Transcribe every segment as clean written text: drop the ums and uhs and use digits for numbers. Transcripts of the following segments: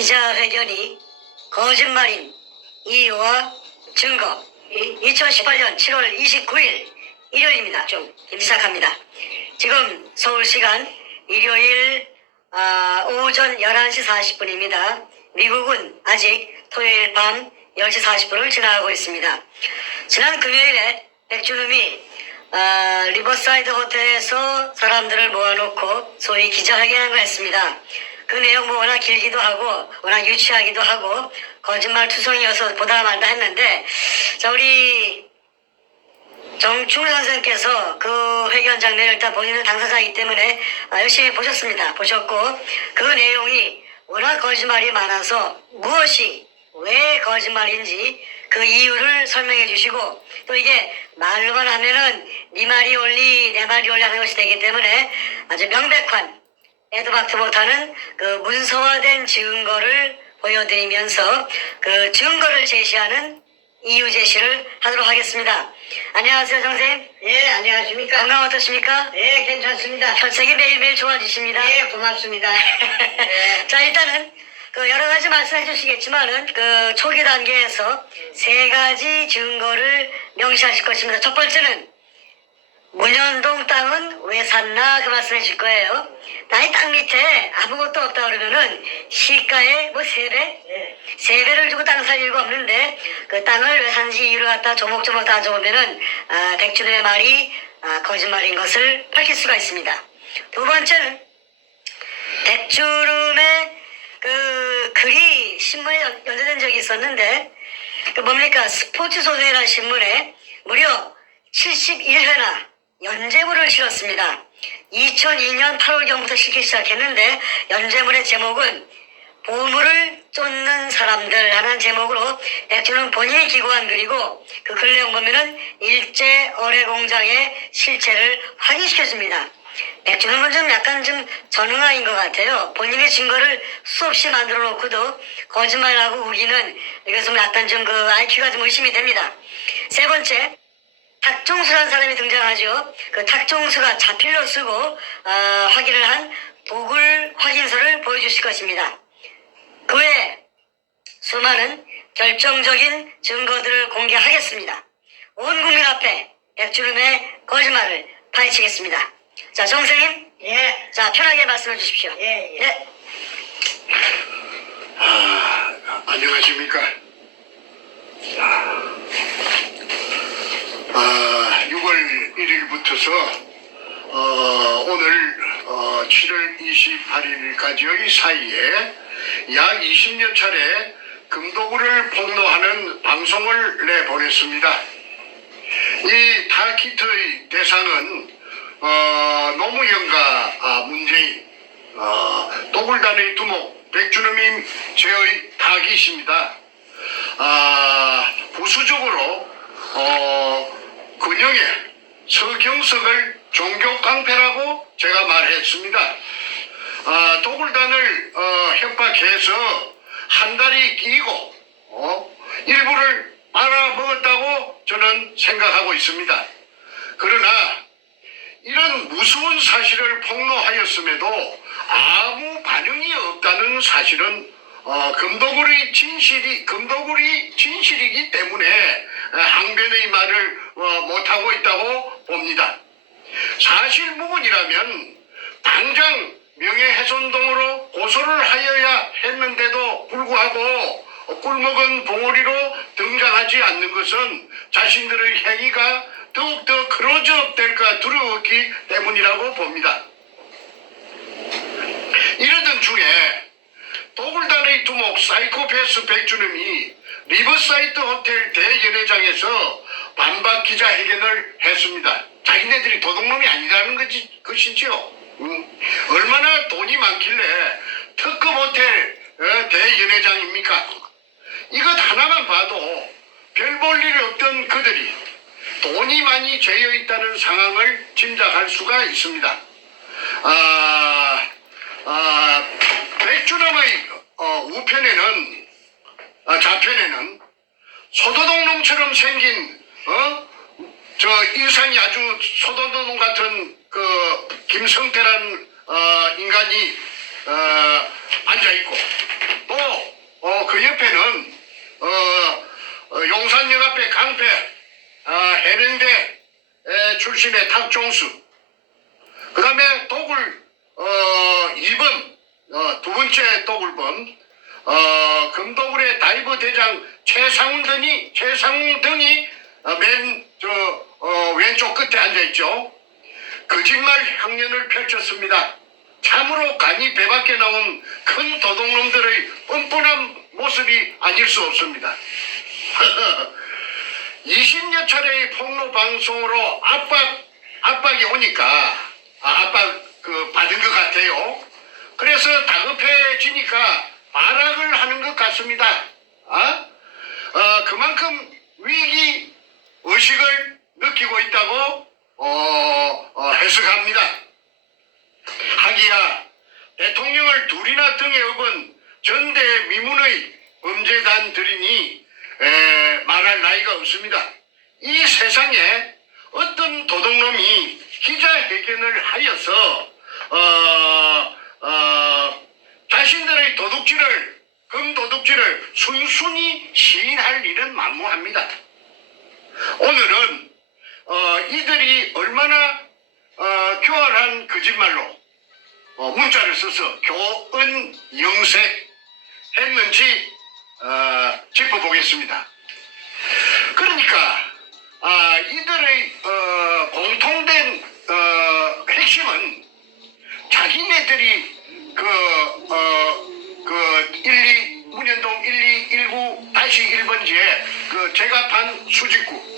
기자회견이 거짓말인 이유와 증거. 2018년 7월 29일 일요일입니다. 좀 시작합니다. 지금 서울시간 일요일 오전 11시 40분입니다. 미국은 아직 토요일 밤 10시 40분을 지나가고 있습니다. 지난 금요일에 백준음이 리버사이드 호텔에서 사람들을 모아놓고 소위 기자회견을 했습니다. 그 내용 뭐 워낙 길기도 하고 워낙 유치하기도 하고 거짓말 투성이어서 보다 말다 했는데, 자, 우리 정충래 선생님께서 그 회견 장면을 일단 본인은 당사자이기 때문에 열심히 보셨습니다. 보셨고 그 내용이 워낙 거짓말이 많아서 무엇이 왜 거짓말인지 그 이유를 설명해 주시고, 또 이게 말로만 하면은 네 말이 옳리 내 말이 옳리 하는 것이 되기 때문에 아주 명백한 애도박도 못하는 그 문서화된 증거를 보여드리면서 그 증거를 제시하는 이유 제시를 하도록 하겠습니다. 안녕하세요, 선생님. 예, 안녕하십니까. 건강 어떠십니까? 예, 괜찮습니다. 혈색이 매일매일 좋아지십니다. 예, 고맙습니다. 예. 자, 일단은 그 여러 가지 말씀해 주시겠지만은 그 초기 단계에서 세 가지 증거를 명시하실 것입니다. 첫 번째는 문현동 땅은 왜 샀나 그 말씀해 줄 거예요. 나의 땅 밑에 아무것도 없다 그러면은 시가의 뭐 3배? 예. 3배를 주고 땅 살 이유가 없는데 그 땅을 왜 샀는지 이유를 갖다 조목조목 따져보면은 백준의 말이 거짓말인 것을 밝힐 수가 있습니다. 두 번째는 백주름의 그 글이 신문에 연재된 적이 있었는데, 그 뭡니까, 스포츠 소재라는 신문에 무려 71회나 연재물을 실었습니다. 2002년 8월경부터 실기 시작했는데 연재물의 제목은 보물을 쫓는 사람들 하는 제목으로 백준은 본인이 기고한 글이고, 그 글 내용 보면은 일제 어뢰공장의 실체를 확인시켜줍니다. 백준은 좀 약간 좀 전응아인 것 같아요. 본인의 증거를 수없이 만들어 놓고도 거짓말하고 우기는, 이거 좀 약간 좀 그 IQ가 좀 의심이 됩니다. 세 번째, 탁종수라는 사람이 등장하죠. 그 탁종수가 자필로 쓰고 확인을 한 도굴 확인서를 보여주실 것입니다. 그 외에 수많은 결정적인 증거들을 공개하겠습니다. 온 국민 앞에 백주름의 거짓말을 파헤치겠습니다. 자, 정 선생님. 예. 자, 편하게 말씀해 주십시오. 예, 예. 네. 안녕하십니까. 6월 1일부터서 오늘 7월 28일까지의 사이에 약 20여 차례 금도구를 폭로하는 방송을 내보냈습니다. 이 타키트의 대상은 노무현과 문재인, 도굴단의 두목 백준음이 제의 타깃입니다. 부수적으로 근영의 서경석을 종교 깡패라고 제가 말했습니다. 도굴단을 협박해서 한 다리 끼고 일부를 빨아먹었다고 저는 생각하고 있습니다. 그러나 이런 무서운 사실을 폭로하였음에도 아무 반응이 없다는 사실은 금도굴이 진실이기 때문에 항변의 말을 못하고 있다고 봅니다. 사실무근이라면 당장 명예훼손동으로 고소를 하여야 했는데도 불구하고 꿀먹은 봉오리로 등장하지 않는 것은 자신들의 행위가 더욱더 크로즈업 두려웠기 때문이라고 봅니다. 이러던 중에 도굴단의 두목 사이코패스 백준음이 리버사이드 호텔 대연회장에서 반박 기자회견을 했습니다. 자기네들이 도둑놈이 아니라는 것이죠. 얼마나 돈이 많길래 특급 호텔 대연회장입니까? 이것 하나만 봐도 별 볼 일 없던 그들이 돈이 많이 죄여 있다는 상황을 짐작할 수가 있습니다. 백준음의 우편에는 좌편에는 소도둑놈처럼 생긴 인상이 아주 소도둑놈 같은 그 김성태란 인간이 앉아 있고, 또 다급해 해병대 출신의 탁종수, 그 다음에 도굴 2번 두 번째 도굴범 금도굴의 다이버 대장 최상훈 등이 왼쪽 끝에 앉아있죠. 거짓말 향연을 펼쳤습니다. 참으로 간이 배밖에 나온 큰 도둑놈들의 뻔뻔한 모습이 아닐 수 없습니다. 20여 차례의 폭로 방송으로 압박이 오니까 압박 받은 것 같아요. 그래서 다급해지니까 발악을 하는 것 같습니다. 그만큼 위기 의식을 느끼고 있다고 해석합니다. 하기야 대통령을 둘이나 등에 업은 전대미문의 범죄단들이니 말할 나이가 없습니다. 이 세상에 어떤 도둑놈이 기자회견을 하여서 자신들의 금도둑질을 순순히 시인할 일은 만무합니다. 오늘은 이들이 얼마나 교활한 거짓말로 문자를 써서 교은영색 했는지 짚어보겠습니다. 그러니까 이들의 공통된 핵심은 자기네들이 문현동 1219-1번지에 제갑한 수직구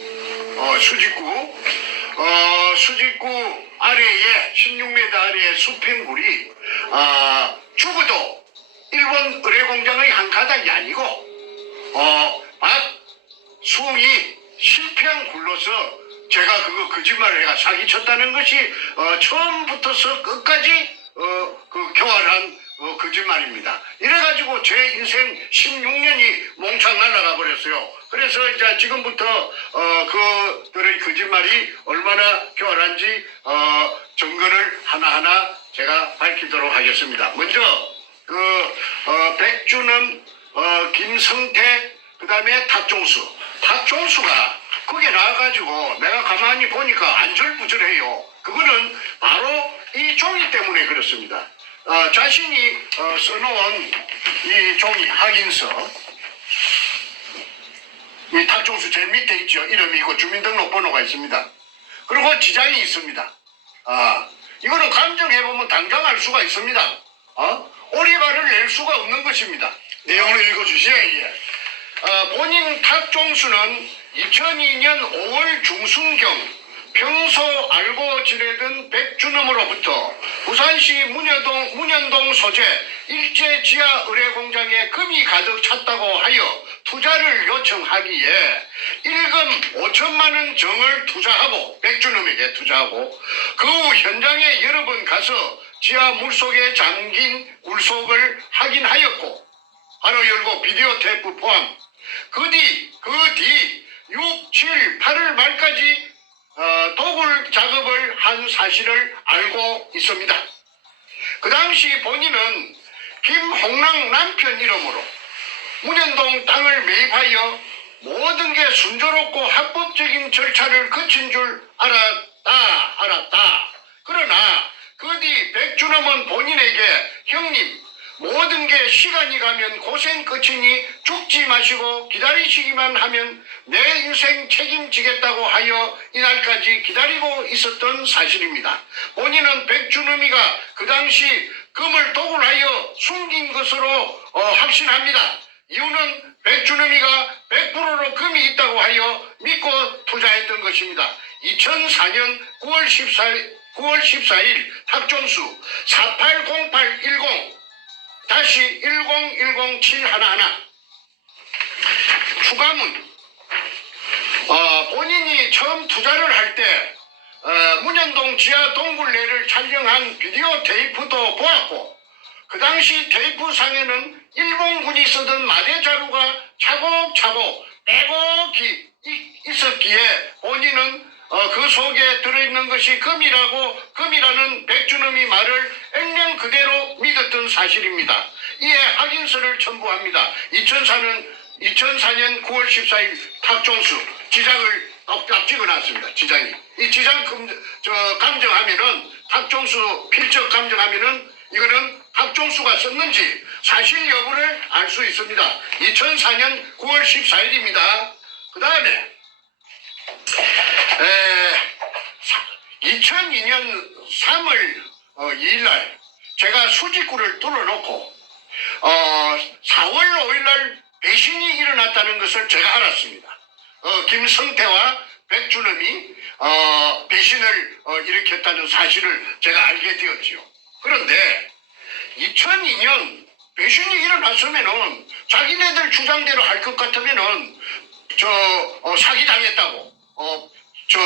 아래에 16m 아래에 수평굴이 죽어도 일본 의뢰공장의 한 가닥이 아니고 박수웅이 실패한 굴로서 제가 거짓말을 해가 사기쳤다는 것이 처음부터서 끝까지 교활한 거짓말입니다. 이래가지고 제 인생 16년이 몽창 날아가 버렸어요. 그래서 이제 지금부터 그들의 거짓말이 얼마나 교활한지 증거를 하나하나 제가 밝히도록 하겠습니다. 먼저 백준엄, 김성태, 그 다음에 탁종수가 거기에 나와가지고 내가 가만히 보니까 안절부절해요. 그거는 바로 이 종이 때문에 그렇습니다. 자신이 써놓은 이 종이 확인서, 이 탁종수 제일 밑에 있죠. 이름이 있고 주민등록번호가 있습니다. 그리고 지장이 있습니다. 이거는 감정해보면 당장 알 수가 있습니다. 오리발을 낼 수가 없는 것입니다. 내용을 읽어주시죠. 본인 탁종수는 2002년 5월 중순경 평소 알고 지내던 백준엄으로부터 부산시 문현동 소재 일제 지하 의뢰 공장에 금이 가득 찼다고 하여 투자를 요청하기에 일금 5천만 원 정을 백준엄에게 투자하고 그 후 현장에 여러 번 가서 지하 물속에 잠긴 굴속을 확인하였고 바로 열고 비디오 테이프 포함 그 뒤 6, 7, 8월 말까지 도굴 작업을 한 사실을 알고 있습니다. 그 당시 본인은 김홍랑 남편 이름으로 문현동 땅을 매입하여 모든 게 순조롭고 합법적인 절차를 거친 줄 알았다. 그러나 그 뒤 백준엄은 본인에게 형님 모든 게 시간이 가면 고생 끝이니 죽지 마시고 기다리시기만 하면 내 인생 책임지겠다고 하여 이날까지 기다리고 있었던 사실입니다. 본인은 백준엄이가 그 당시 금을 도굴하여 숨긴 것으로 확신합니다. 이유는 백준엄이가 100%로 금이 있다고 하여 믿고 투자했던 것입니다. 2004년 9월 14일 탁종수 480810-1010711 추가문 본인이 처음 투자를 할 때 문현동 지하 동굴내를 촬영한 비디오 테이프도 보았고 그 당시 테이프상에는 일본군이 쓰던 마대 자루가 차곡차곡 빼곡히 있었기에 본인은 그 속에 들어있는 것이 금이라는 백준엄이 말을 액면 그대로 믿었던 사실입니다. 이에 확인서를 첨부합니다. 2004년 9월 14일 탁종수 지장을 딱 찍어놨습니다. 지장이. 이 지장 감정하면은 박종수 필적 감정하면은 이거는 박종수가 썼는지 사실 여부를 알 수 있습니다. 2004년 9월 14일입니다. 그 다음에 2002년 3월 2일 날 제가 수직구를 뚫어놓고 4월 5일 날 배신이 일어났다는 것을 제가 알았습니다. 김성태와 백준엄이 배신을 일으켰다는 사실을 제가 알게 되었지요. 그런데 2002년 배신이 일어났으면은 자기네들 주장대로 할 것 같으면은 사기당했다고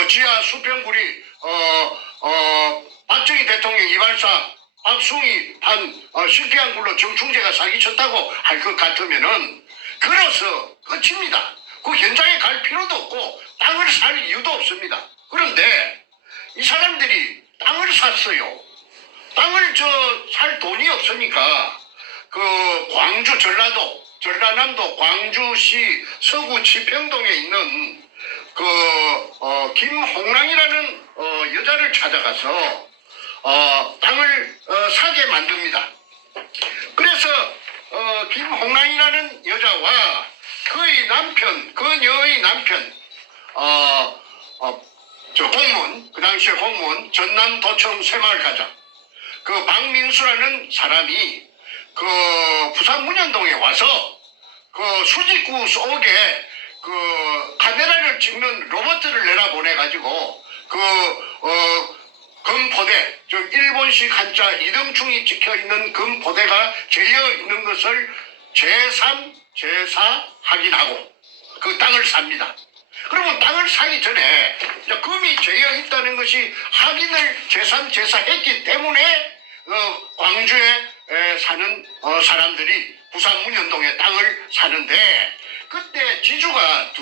지하 수평구리 박정희 대통령 이발사 박숭이 실패한 굴로 정충재가 사기쳤다고 할 것 같으면은 걸어서 끝입니다. 그 현장에 갈 필요도 없고 땅을 살 이유도 없습니다. 그런데 이 사람들이 땅을 샀어요. 땅을 살 돈이 없으니까 그 광주 전라남도 광주시 서구 지평동에 있는 김홍랑이라는 여자를 찾아가서 땅을 사게 만듭니다. 그래서 김홍랑이라는 여자와 그녀의 남편 공무원, 그 당시에 공무원 전남도청 새마을가장 박민수라는 사람이 부산 문현동에 와서 수직구 속에 카메라를 찍는 로봇을 내려보내가지고 금포대, 일본식 한자 이등충이 찍혀있는 금포대가 재어 있는 것을 제3, 제4 확인하고 그 땅을 삽니다. 그러면 땅을 사기 전에 금이 재어 있다는 것이 확인을 제3, 제4 했기 때문에 광주에 사는 사람들이 부산 문현동에 땅을 사는데 그때 지주가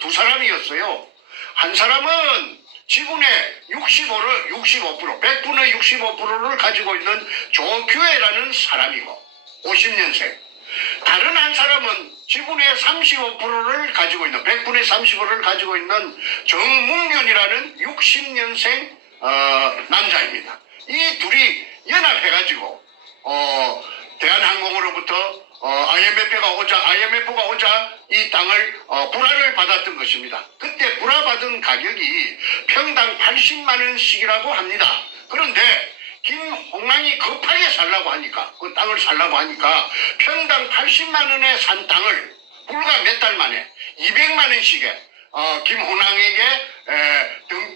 두 사람이었어요. 한 사람은 지분의 65%, 100분의 65%를 가지고 있는 조규혜라는 사람이고 50년생. 다른 한 사람은 지분의 35%를 가지고 있는 100분의 35%를 가지고 있는 정문균이라는 60년생 남자입니다. 이 둘이 연합해가지고 대한항공으로부터 IMF가 오자 이 땅을 불화를 받았던 것입니다. 그때 불화받은 가격이 평당 80만 원씩이라고 합니다. 그런데 김홍랑이 급하게 살라고 하니까 그 땅을 살라고 하니까 평당 80만 원에 산 땅을 불과 몇 달 만에 200만 원씩에 김홍랑에게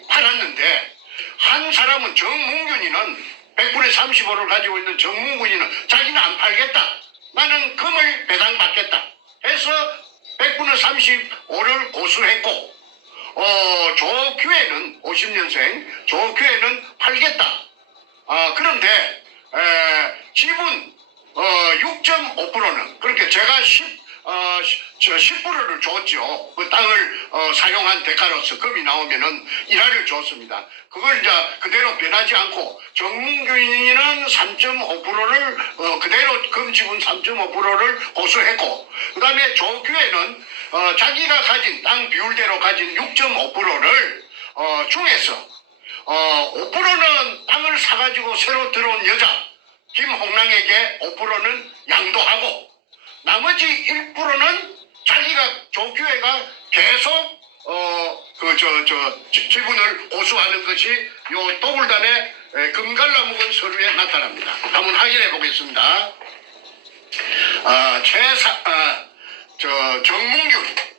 팔았는데 한 사람은 정문균이는 100분의 35를 가지고 있는 정문균이는 자기는 안 팔겠다. 나는 금을 배당받겠다. 해서 100분의 35를 고수했고 조규혜는 50년생 조규혜는 팔겠다. 그런데 지분 6.5%는 그렇게 제가 10%를 줬죠. 그 땅을 사용한 대가로서 금이 나오면은 일화를 줬습니다. 그걸 이제 그대로 변하지 않고 정문균이는 3.5%를 그대로 금 지분 3.5%를 고수했고 그 다음에 조규혜는 자기가 가진 땅 비율대로 가진 6.5%를 중에서 5%는 땅을 사가지고 새로 들어온 여자 김홍랑에게 5%는 양도하고 나머지 1%는 자기가 조규혜가 계속 지분을 고수하는 것이 요 또굴단의 금갈라 묵은 서류에 나타납니다. 한번 확인해 보겠습니다.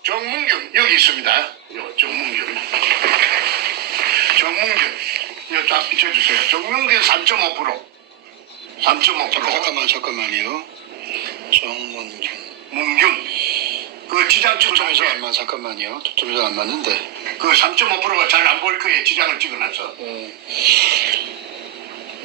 정문균 여기 있습니다. 정문균 이거 딱 비춰주세요. 정문균 3.5%. 잠깐만요. 문균 그 지장 초점에서 찍어서 안 맞. 잠깐만요. 초점에서 안 맞는데. 그 3.5%가 잘 안 보일 거예요. 지장을 찍어놔서.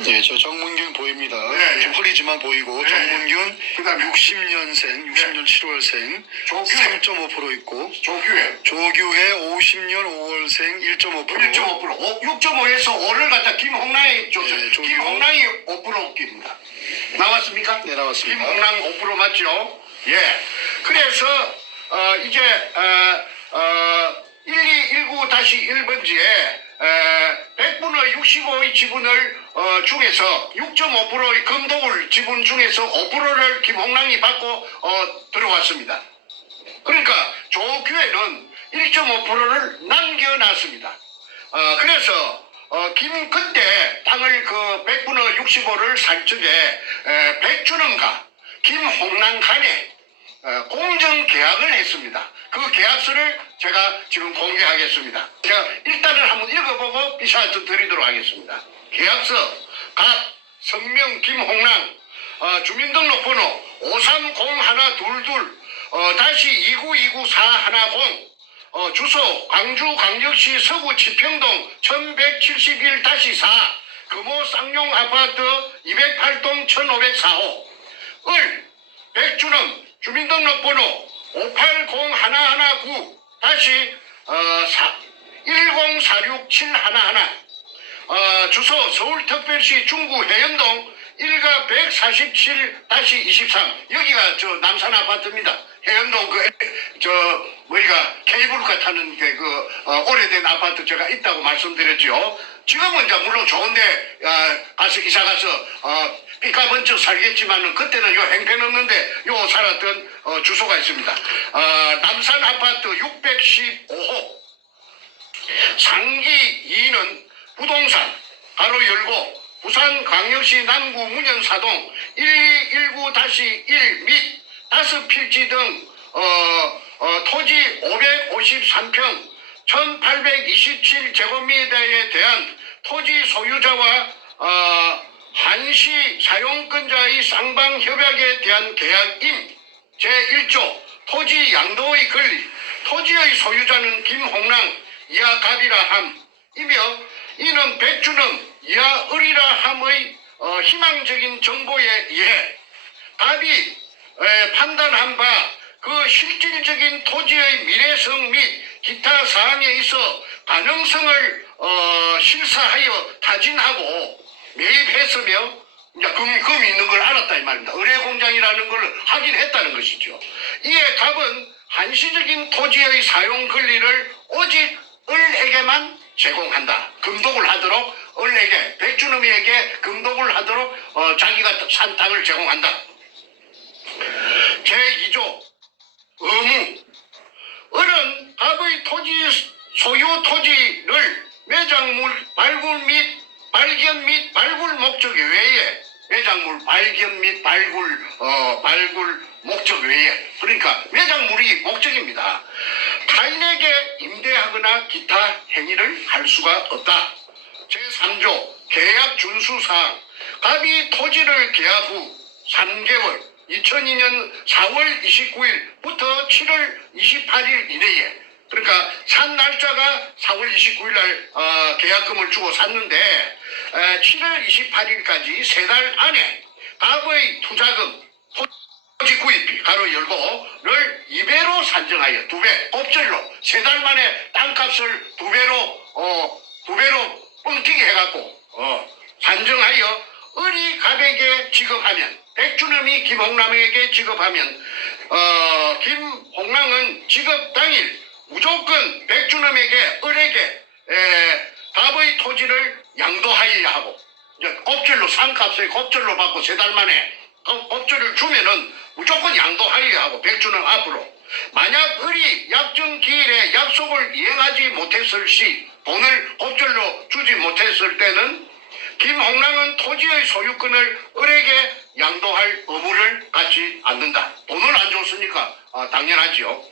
네, 저 정문균 보입니다. 네, 좀 흐리지만 보이고 네, 정문균 그다음에 60년생, 60년 7월생 조규혜. 3.5% 있고 조규혜 조규혜 50년 5월생 1.5%. 1.5%. 6.5에서 5를 갖다 김홍랑이 줬어요. 네, 조규호. 김홍랑이 5%입니다. 나왔습니까? 네, 나왔습니다. 김홍랑 5% 맞죠? 예. 그래서 이제 1219-1번지에 100분의 65의 지분을 중에서 6.5%의 금독을 지분 중에서 5%를 김홍랑이 받고 들어왔습니다. 그러니까 조교회는 1.5%를 남겨놨습니다. 그래서 그때 땅을 그 100분의 65를 살 적에 백준원과 김홍랑 간에 공정 계약을 했습니다. 그 계약서를 제가 지금 공개하겠습니다. 제가 일단은 한번 읽어보고 비사한테 드리도록 하겠습니다. 계약서 각 성명 김홍랑 주민등록번호 5301222-2929410 주소 광주광역시 서구 지평동 1171-4 금호 쌍용 아파트 208동 1504호 을 백준원 주민등록번호 5801-1046-711 주소 서울특별시 중구 해연동 1가 147-23 여기가 저 남산 아파트입니다. 해연동 우리가 케이블카 타는 오래된 아파트 제가 있다고 말씀드렸죠. 지금은 이제 물론 좋은데 가서 이사 가서 삐까번쩍 살겠지만은 그때는 요 행편없는데 요 살았던 주소가 있습니다. 남산 아파트 615호 상기 2는 부동산 가로 열고 부산광역시 남구 문현사동 1219-1 및 5필지 등 토지 553평 1827제곱미터에 대한 토지 소유자와 한시 사용권자의 쌍방협약에 대한 계약임 제1조 토지 양도의 권리 토지의 소유자는 김홍랑 이하 갑이라 함이며 이는 백준원 이하 을이라 함의 희망적인 정보에 의해 갑이 판단한 바 그 실질적인 토지의 미래성 및 기타 사항에 있어 가능성을 실사하여 타진하고 매입했으며 이제 금이 있는 걸 알았다 이 말입니다. 의뢰공장이라는 걸 확인했다는 것이죠. 이에 갑은 한시적인 토지의 사용 권리를 오직 을에게만 제공한다. 금독을 하도록 을에게 백준음이에게 금독을 하도록 자기가 산 땅을 제공한다. 제2조 의무 을은 갑의 소유 토지를 매장물 발굴 및 발견 및 발굴 목적 외에 매장물 발견 및 발굴 목적 외에 그러니까 매장물이 목적입니다. 타인에게 임대하거나 기타 행위를 할 수가 없다. 제3조 계약 준수사항 갑이 토지를 계약 후 3개월 2002년 4월 29일부터 7월 28일 이내에 그러니까 산 날짜가 4월 29일 날 계약금을 주고 샀는데 7월 28일까지 3달 안에 갑의 투자금 토지 구입비 가로 열고를 2배로 산정하여 2배 법절로 3달 만에 땅값을 2배로 뻥튀기 해갖고 산정하여 을이 갑에게 지급하면 백준음이 김홍랑에게 지급하면 김홍랑은 지급 당일 무조건 백준음에게 을에게 갑의 토지를 양도하여야 하고 곱절로 상값을 곱절로 받고 3달 만에 곱절을 주면은 무조건 양도하여야 하고 백준음 앞으로 만약 을이 약정 기일에 약속을 이행하지 못했을 시 돈을 곱절로 주지 못했을 때는 김홍랑은 토지의 소유권을 을에게 양도할 의무를 갖지 않는다. 돈을 안 줬으니까 당연하지요.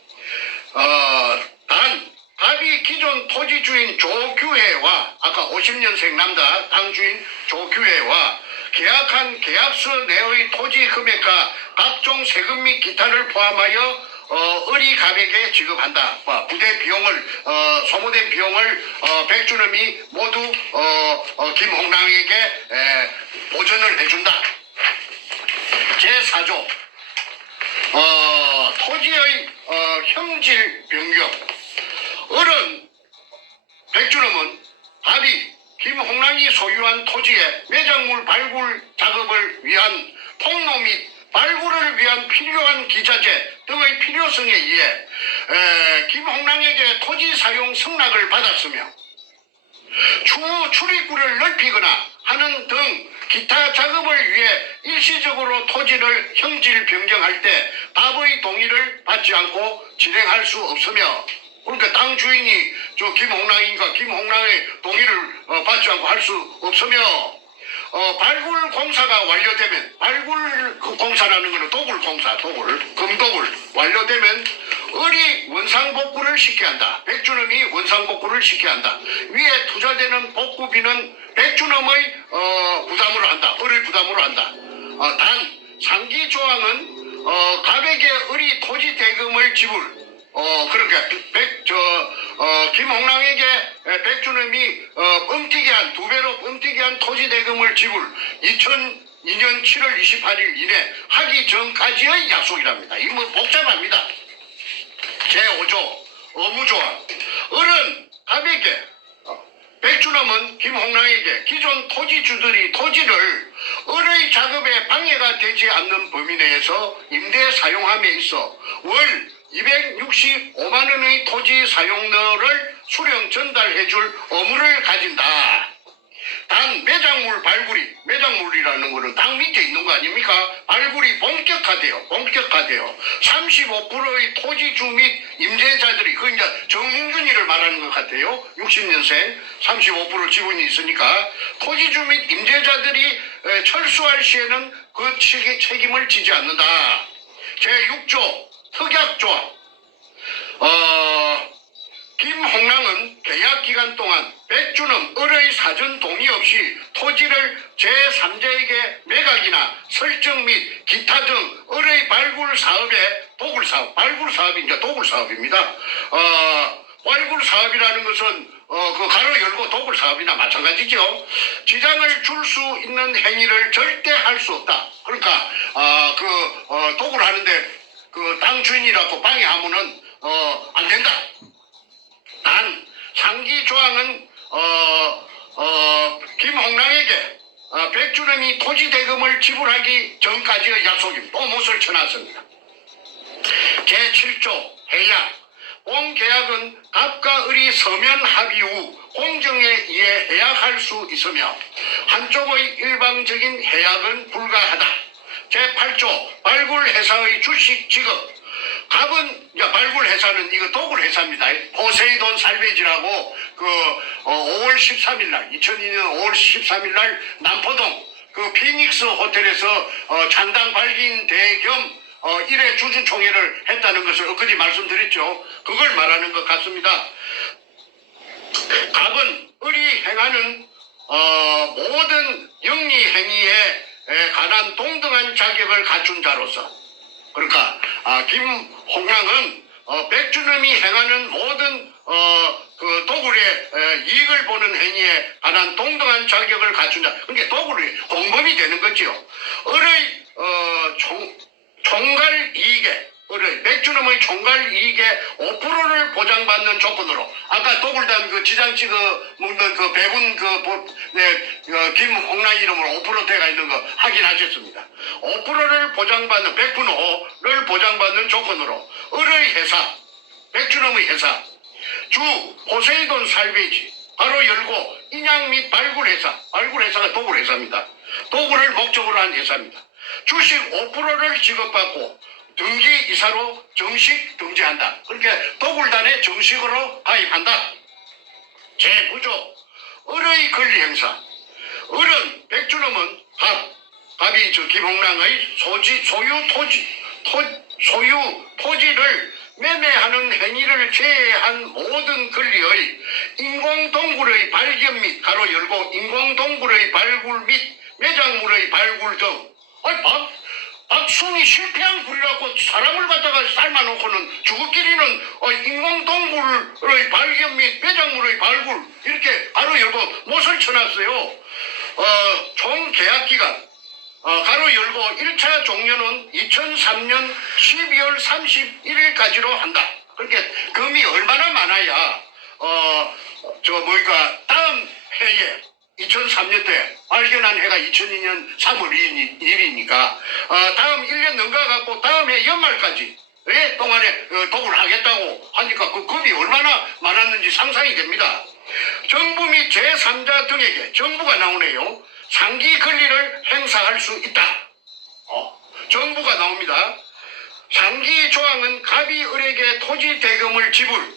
단 갑이 기존 토지 주인 조규혜와 아까 50년생 남자 땅 주인 조규혜와 계약한 계약서 내의 토지 금액과 각종 세금 및 기타를 포함하여 을이 갑에게 지급한다. 부대 비용을 소모된 비용을 백준음이 모두 김홍랑에게 보전을 해준다. 제4조 토지의 형질 변경 을은 백준음은 갑이 김홍랑이 소유한 토지에 매장물 발굴 작업을 위한 통로 및 발굴을 위한 필요한 기자재 등의 필요성에 의해 김홍랑에게 토지 사용 승낙을 받았으며 추후 출입구를 넓히거나 하는 등 기타 작업을 위해 일시적으로 토지를 형질 변경할 때 답의 동의를 받지 않고 진행할 수 없으며, 그러니까 땅 주인이 저 김홍랑이니까 김홍랑의 동의를 받지 않고 할 수 없으며, 발굴 공사가 완료되면, 발굴 그 공사라는 것은 도굴 공사, 금도굴 완료되면 을이 원상복구를 시켜야 한다. 백주놈이 원상복구를 시켜야 한다. 위에 투자되는 복구비는 백주놈의 부담으로 한다. 을의 부담으로 한다. 단 상기 조항은 갑에게 을이 토지 대금을 지불, 그러니까 김홍랑에게 백주놈이 뻥튀기한 2배로 뻥튀기한 토지 대금을 지불 2002년 7월 28일 이내 하기 전까지의 약속이랍니다. 이 뭐 복잡합니다. 제5조 의무조항. 을은 갑에게, 백주놈은 김홍랑에게 기존 토지주들이 토지를 을의 작업에 방해가 되지 않는 범위 내에서 임대 사용함에 있어 월 265만 원의 토지 사용료를 수령 전달해줄 의무를 가진다. 단 매장물 발굴이, 매장물이라는 거는 땅 밑에 있는 거 아닙니까? 발굴이 본격화돼요. 35%의 토지주 및 임대자들이, 그 이제 정문준이를 말하는 것 같아요. 60년생 35% 지분이 있으니까 토지주 및 임대자들이 철수할 시에는 그 책임을 지지 않는다. 제6조 특약조항. 김홍랑은 계약 기간 동안 백주놈 을의 사전 동의 없이 토지를 제3자에게 매각이나 설정 및 기타 등 을의 발굴 사업에 도굴 사업, 발굴 사업이 이제 도굴 사업입니다. 발굴 사업이라는 것은 그 가로 열고 도굴 사업이나 마찬가지죠. 지장을 줄 수 있는 행위를 절대 할 수 없다. 그러니까 도굴 하는데 그 땅 주인이라고 방해하면은 안 된다. 단 상기 조항은 김홍랑에게 백주놈이 토지 대금을 지불하기 전까지의 약속입니다. 또 못을 쳐놨습니다. 제7조 해약. 본 계약은 갑과 을이 서면 합의 후 공정에 의해 해약할 수 있으며 한쪽의 일방적인 해약은 불가하다. 제8조 발굴회사의 주식 지급. 갑은, 발굴회사는 이거 도굴회사입니다. 포세이돈 살베지라고 5월 13일 날, 2002년 5월 13일 날 남포동 그 피닉스 호텔에서 잔당 발긴 대겸 1회 주주총회를 했다는 것을 엊그제 말씀드렸죠. 그걸 말하는 것 같습니다. 갑은 을이 행하는 모든 영리 행위에 관한 동등한 자격을 갖춘 자로서, 그러니까 김홍랑은 백주놈이 행하는 모든 그 도굴의 이익을 보는 행위에 관한 동등한 자격을 갖춘 자. 그러니까 도굴이 공범이 되는 거죠. 을의 총괄 이익에, 백주놈의 총괄 이익의 5%를 보장받는 조건으로, 아까 도굴단 그 지장 찍어 먹는 그 배분 김홍랑 이름으로 5%대가 있는 거 확인하셨습니다. 5%를 보장받는, 100%를 보장받는 조건으로 을의 회사, 백주놈의 회사, 주 포세이돈 살베이지 바로 열고 인양 및 발굴회사, 발굴회사가 도굴회사입니다. 도굴을 목적으로 한 회사입니다. 주식 5%를 지급받고 등기 이사로 정식 등재한다. 그러니까 도굴단에 정식으로 가입한다. 제9조 을의 권리행사. 을은, 백주놈은 갑이 김홍랑의 소유 토지를 매매하는 행위를 제외한 모든 권리의 인공동굴의 발견 및 가로 열고 인공동굴의 발굴 및 매장물의 발굴 등, 박숭이 실패한 굴이라고 사람을 갖다가 삶아놓고는 주거끼리는 인공동굴의 발견 및 매장물의 발굴 이렇게 가로 열고 못을 쳐놨어요. 총 계약기간 가로 열고 1차 종료는 2003년 12월 31일까지로 한다. 그러니까 금이 얼마나 많아야 다음 해에 2003년 때 발견한 해가 2002년 3월 1일이니까 다음 1년 넘어가갖고 다음 해 연말까지 동안에 독을 하겠다고 하니까 그 겁이 얼마나 많았는지 상상이 됩니다. 정부 및 제3자 등에게 정부가 나오네요. 상기 권리를 행사할 수 있다. 정부가 나옵니다. 상기 조항은 갑이 을에게 토지 대금을 지불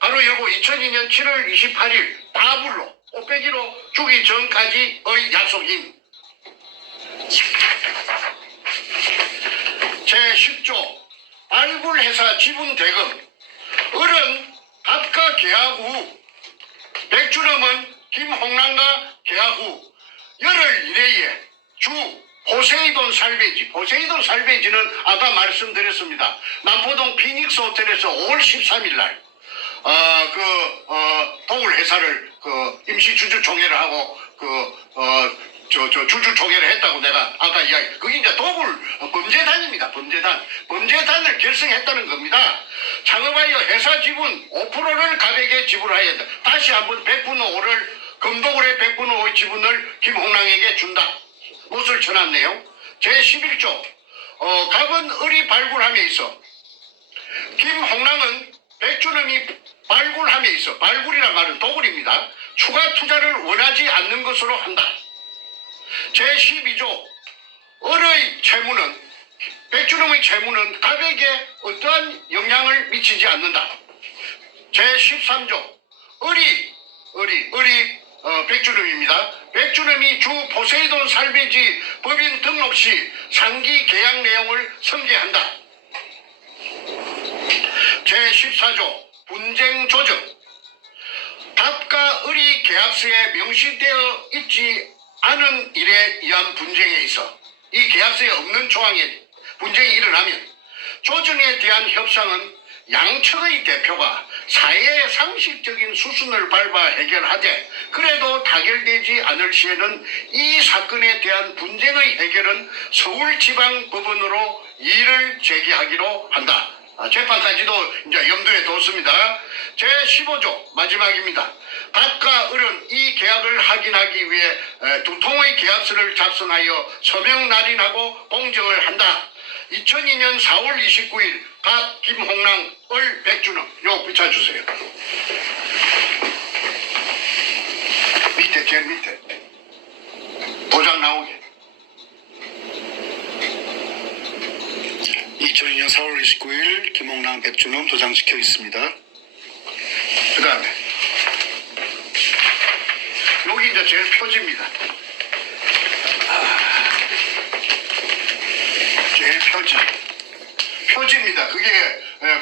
바로 여고 2002년 7월 28일 따블로 꽃배기로 주기 전까지의 약속임. 제10조 발굴회사 지분 대금 을은 갑과 계약 후 백주름은 김홍란과 계약 후 열흘 이내에 주 포세이돈 살베이지는 아까 말씀드렸습니다. 남포동 피닉스 호텔에서 5월 13일 날 독을 회사를 임시 주주총회를 하고 주주총회를 했다고 내가 아까 이야기. 그게 이제 독을 범죄단입니다. 범죄단을 결성했다는 겁니다. 창업하여 회사 지분 5%를 갑에게 지불해야 한다. 다시 한번 100분의 5를 금독을의 100분의 5의 지분을 김홍랑에게 준다. 못을 쳐놨네요. 제11조 갑은 을이 발굴함에 있어 김홍랑은 백주놈이 발굴함에 있어 발굴이란 말은 도굴입니다. 추가 투자를 원하지 않는 것으로 한다. 제12조 을의 채무는 백주놈의 채무는 갑에게 어떠한 영향을 미치지 않는다. 제13조 을이 백주놈입니다. 백주놈이 주 포세이돈 살베이지 법인 등록 시 상기 계약 내용을 성계한다. 제14조 분쟁 조정 갑과 을이 계약서에 명시되어 있지 않은 일에 의한 분쟁에 있어 이 계약서에 없는 조항에 분쟁이 일어나면 조정에 대한 협상은 양측의 대표가 사회의 상식적인 수순을 밟아 해결하되 그래도 타결되지 않을 시에는 이 사건에 대한 분쟁의 해결은 서울지방법원으로 이의를 제기하기로 한다. 재판까지도 이제 염두에 뒀습니다. 제15조 마지막입니다. 갑과 을은 이 계약을 확인하기 위해 두 통의 계약서를 작성하여 서명 날인하고 공정을 한다. 2002년 4월 29일 갑 김홍랑 을 백준호 요 붙여주세요. 밑에 제일 밑에 도장 나오게. 2002년 4월 29일 김홍랑 백준엄 도장 찍혀 있습니다. 그 다음에 여기 이제 제일 표지입니다. 제일 표지입니다. 그게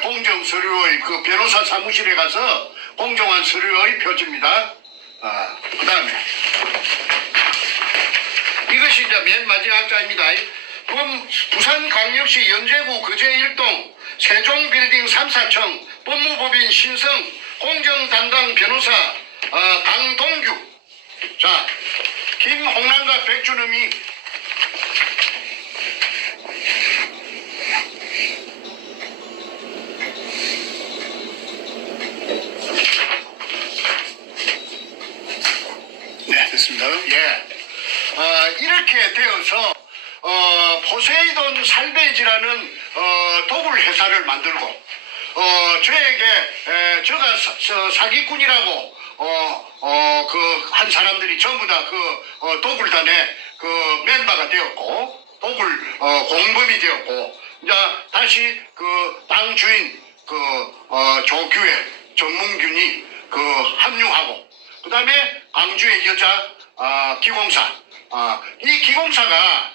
공정 서류의 그 변호사 사무실에 가서 공정한 서류의 표지입니다. 그 다음에 이것이 이제 맨 마지막 자입니다. 부산광역시 연제구 거제 1동 세종빌딩 3, 4층 법무법인 신성 공정담당 변호사 강동규. 자, 김홍란과 백준음이 네, 됐습니다. 예, 이렇게 되어서 포세이돈 살베이지라는 도굴 회사를 만들고 저에게 제가 사기꾼이라고 그 한 사람들이 전부 다 그 도굴단의 그 멤버가 되었고 도굴 공범이 되었고 이제 다시 그 땅 주인 그 조규회 정문균이 그 합류하고 그 다음에 광주의 여자 기공사 이 기공사가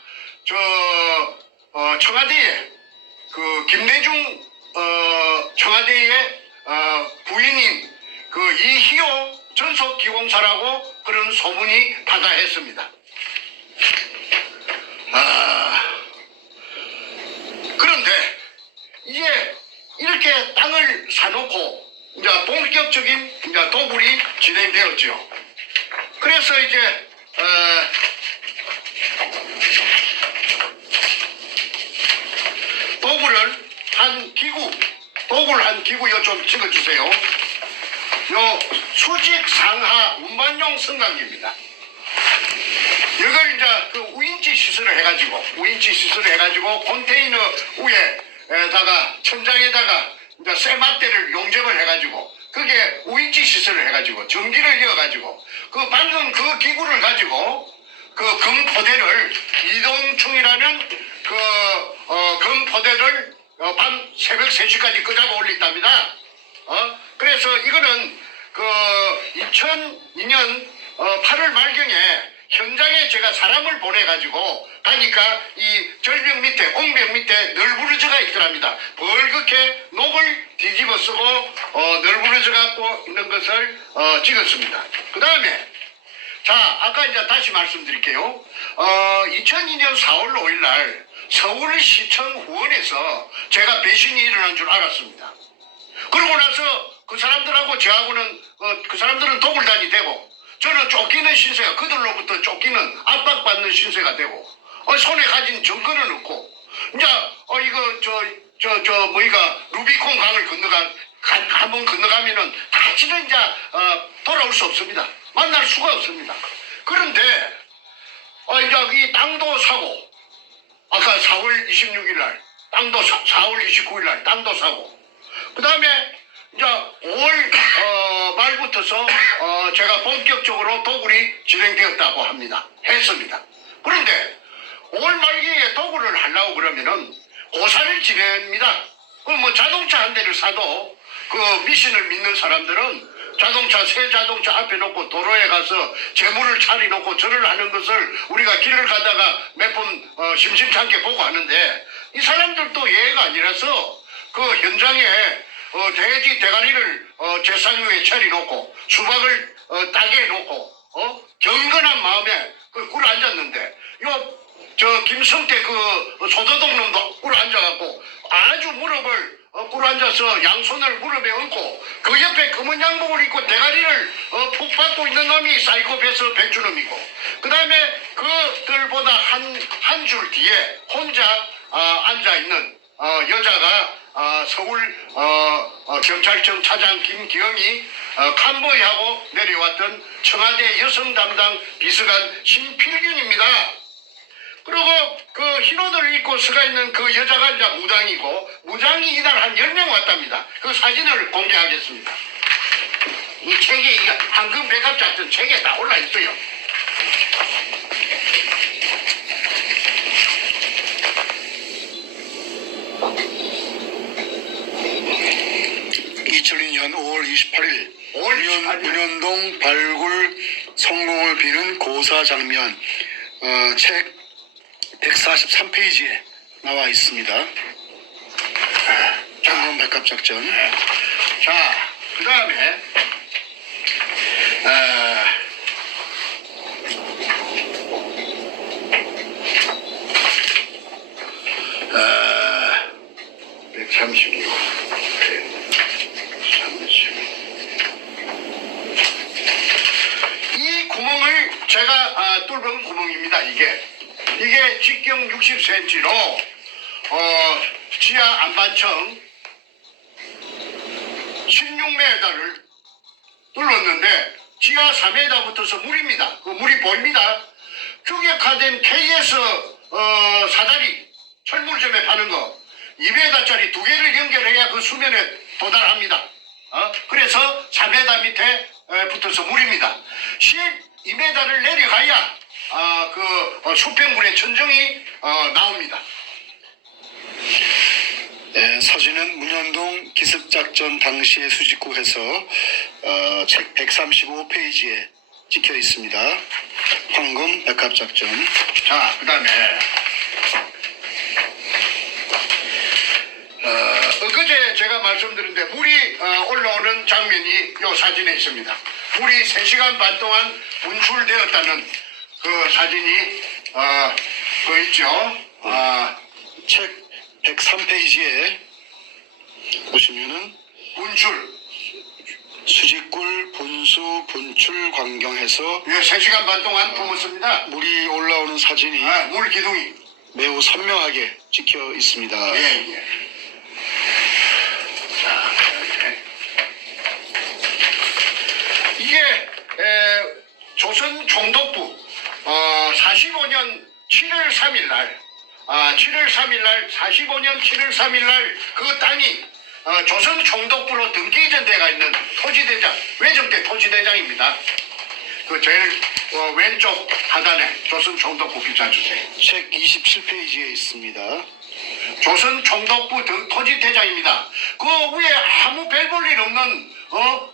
청와대에 그 김대중 청와대의 부인인 그 이희호 전속 기공사라고 그런 소문이 다다했습니다. 그런데 이제 이렇게 땅을 사놓고 이제 본격적인 이제 도굴이 진행되었죠. 그래서 이제 도굴을 한 기구 요 좀 찍어주세요. 요 수직 상하 운반용 성강기입니다. 이걸 이제 그 우인지 시설을 해가지고 컨테이너 위에다가 천장에다가 이제 쇠막대를 용접을 해가지고 그게 우인지 시설을 해가지고 전기를 이어가지고 그 방금 그 기구를 가지고 그 금포대를 이동충이라는 금포대를 밤 새벽 3시까지 끄자고 올렸답니다. 그래서 이거는 그 2002년 8월 말경에 현장에 제가 사람을 보내가지고 가니까 이 절벽 밑에 옹벽 밑에 널브러져가 있더랍니다. 벌겋게 녹을 뒤집어 쓰고 널브러져 갖고 있는 것을 찍었습니다. 그 다음에 자 아까 이제 다시 말씀드릴게요. 2002년 4월 5일 날 서울시청 후원에서 제가 배신이 일어난 줄 알았습니다. 그러고 나서 그 사람들하고 저하고는 그 사람들은 도굴단이 되고 저는 쫓기는 신세가 그들로부터 쫓기는 압박받는 신세가 되고 손에 가진 정권은 없고 이제 이거 뭐이가 루비콘 강을 한번 건너가면은 다시는 이제 돌아올 수 없습니다. 만날 수가 없습니다. 그런데 이제 이 땅도 사고 아까 4월 26일 날 땅도 4월 29일 날 땅도 사고 그 다음에 이제 5월 말부터서 제가 본격적으로 도굴이 진행되었다고 했습니다. 그런데 5월 말기에 도굴을 하려고 그러면은 고사를 지냅니다. 뭐 자동차 한 대를 사도 그 미신을 믿는 사람들은 새 자동차 앞에 놓고 도로에 가서 재물을 차려놓고 절을 하는 것을 우리가 길을 가다가 몇 번 심심찮게 보고 하는데 이 사람들도 예외가 아니라서 그 현장에 돼지 대가리를 제상 위에 차려놓고 수박을 따게 해놓고 경건한 마음에 꿀 앉았는데 저 김성태 그 소도동 놈도 꿀 앉아갖고 아주 무릎을 꿀 앉아서 양손을 무릎에 얹고 그 옆에 검은 양복을 입고 대가리를 푹 받고 있는 놈이 사이코패스 백주놈이고 그 다음에 그들보다 한 줄 뒤에 혼자 앉아있는 여자가 서울 경찰청 차장 김기영이 캄보이하고 내려왔던 청와대 여성 담당 비서관 신필균입니다. 그리고 그 흰옷을 입고 서가 있는 그 여자가 이제 무당이고 무당이 이날 한 10명 왔답니다. 그 사진을 공개하겠습니다. 이 책에 이 황금 백합 작전 책에 다 올라 있어요. (2002년 5월 28일) 문현동 발굴 성공을 비는 고사 장면 책 143페이지에 나와 있습니다. 황금 백합 작전. 자, 그 다음에 어, 136 이 구멍을 제가 뚫은 구멍입니다. 이게 직경 60cm로 지하 안반층 16m를 뚫었는데 지하 4m부터서 물입니다. 그 물이 보입니다. 규격화된 KS 사다리 철물점에 파는 거 2m짜리 2개를 연결해야 그 수면에 도달합니다. 그래서 4m 밑에 붙어서 물입니다. 12m를 내려가야 수평물의 천정이 나옵니다. 네, 사진은 문현동 기습작전 당시의 수직구에서 책 135페이지에 찍혀 있습니다. 황금 백합작전. 자, 그 다음에 엊그제 제가 말씀드렸는데 물이 올라오는 장면이 이 사진에 있습니다. 물이 3시간 반 동안 분출되었다는 그 사진이 있죠. 책 103페이지에 보시면은 분출. 수직굴 분수 분출 광경해서 3시간 반 동안 품었습니다. 물이 올라오는 사진이 물 기둥이 매우 선명하게 찍혀 있습니다. 예. 자, 이게 조선 총독부 45년 7월 3일 날 7월 3일 날 45년 7월 3일 날 그 땅이 조선 총독부로 등기 이전돼가 있는 토지대장, 외정대 토지대장입니다. 그 제일 왼쪽 하단에 조선 총독부 비자 주세요. 책 27페이지에 있습니다. 조선 총독부 토지대장입니다. 그 위에 아무 별 볼 일 없는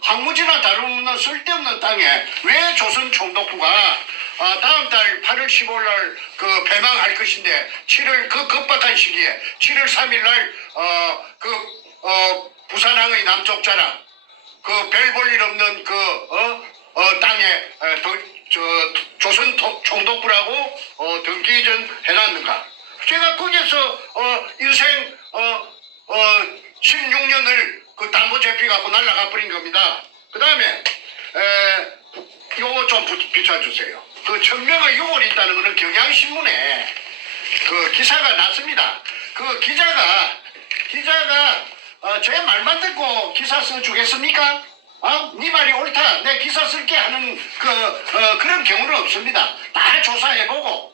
황무지나 다름없는 쓸데없는 땅에 왜 조선 총독부가 다음 달 8월 15일 날 그 폐망할 것인데 7월 그 급박한 시기에 7월 3일 날 부산항의 남쪽 자락 그 별 볼 일 없는 땅에 조선 총독부라고 등기 이전 해놨는가? 제가 거기서 인생 16년을 그 담보 제피 갖고 날라가 버린 겁니다. 그 다음에 요거 좀 비춰주세요. 그 천명의 유골이 있다는 거는 경향신문에 그 기사가 났습니다. 그 기자가 제 말만 듣고 기사 써주겠습니까? 네 말이 옳다. 내 기사 쓸게 하는 그런 경우는 없습니다. 다 조사해보고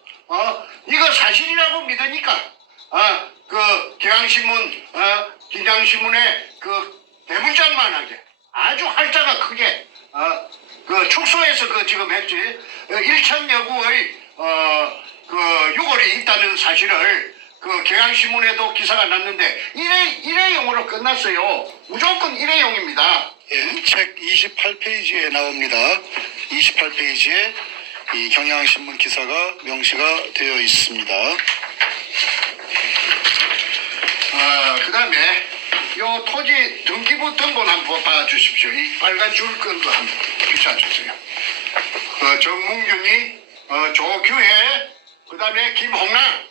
이거 사실이라고 믿으니까 그 경향신문 긴장신문에 그 대문짝만하게 아주 활자가 크게 그 축소해서 그 지금 했지 일천여구의 그 유골이 있다는 사실을 그 경향신문에도 기사가 났는데 일회용으로 끝났어요. 무조건 일회용입니다. 예, 책 28페이지에 나옵니다. 28페이지에 이 경향신문 기사가 명시가 되어 있습니다. 그 다음에 요 토지 등기부 등본 한번 봐주십시오. 이 빨간 줄 끈 거 한번 비춰주세요. 정문균이 조규혜 그 다음에 김홍랑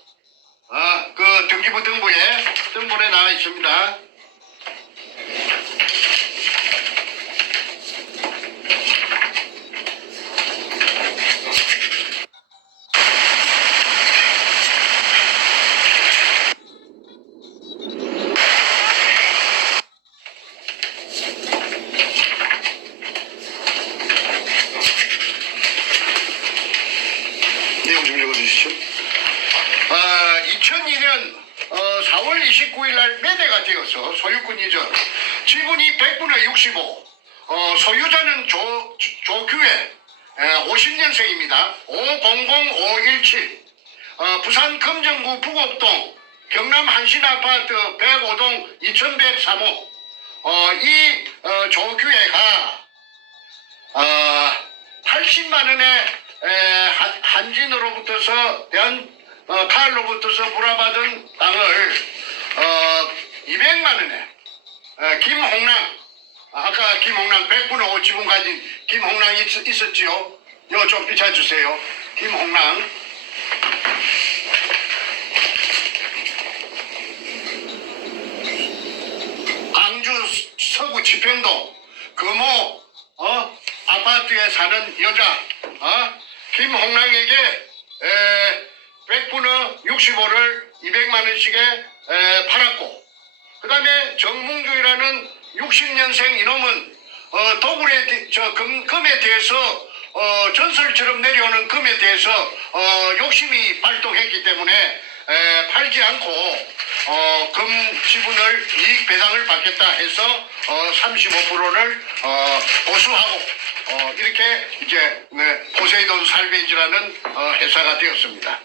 그 등기부 등본에 나와 있습니다. 내용 좀 읽어주시죠. 2002년 4월 29일 날 매매가 되어서 소유권 이전 지분이 100분의 65 소유자는 조규혜 50년생입니다. 500517 부산 금정구 부곡동 경남 한신아파트 105동 2103호 이 조규혜가 80만원의 한진으로부터서 카알로부터서 불화받은 땅을 200만원에 김홍랑 아까 김홍랑 100분의 5 지분 가진 김홍랑이 있었지요. 이거 좀 비춰주세요. 김홍랑 광주 서구 지평동 금호 아파트에 사는 여자 김홍랑에게 100분의 65를 200만원씩에 팔았고 그 다음에 정문규라는 60년생 이놈은 도굴의 금에 대해서 전설처럼 내려오는 금에 대해서 욕심이 발동했기 때문에 팔지 않고 금 지분을 이익 배당을 받겠다 해서 35%를 보수하고 이렇게 이제 포세이돈 살베이지라는 회사가 되었습니다.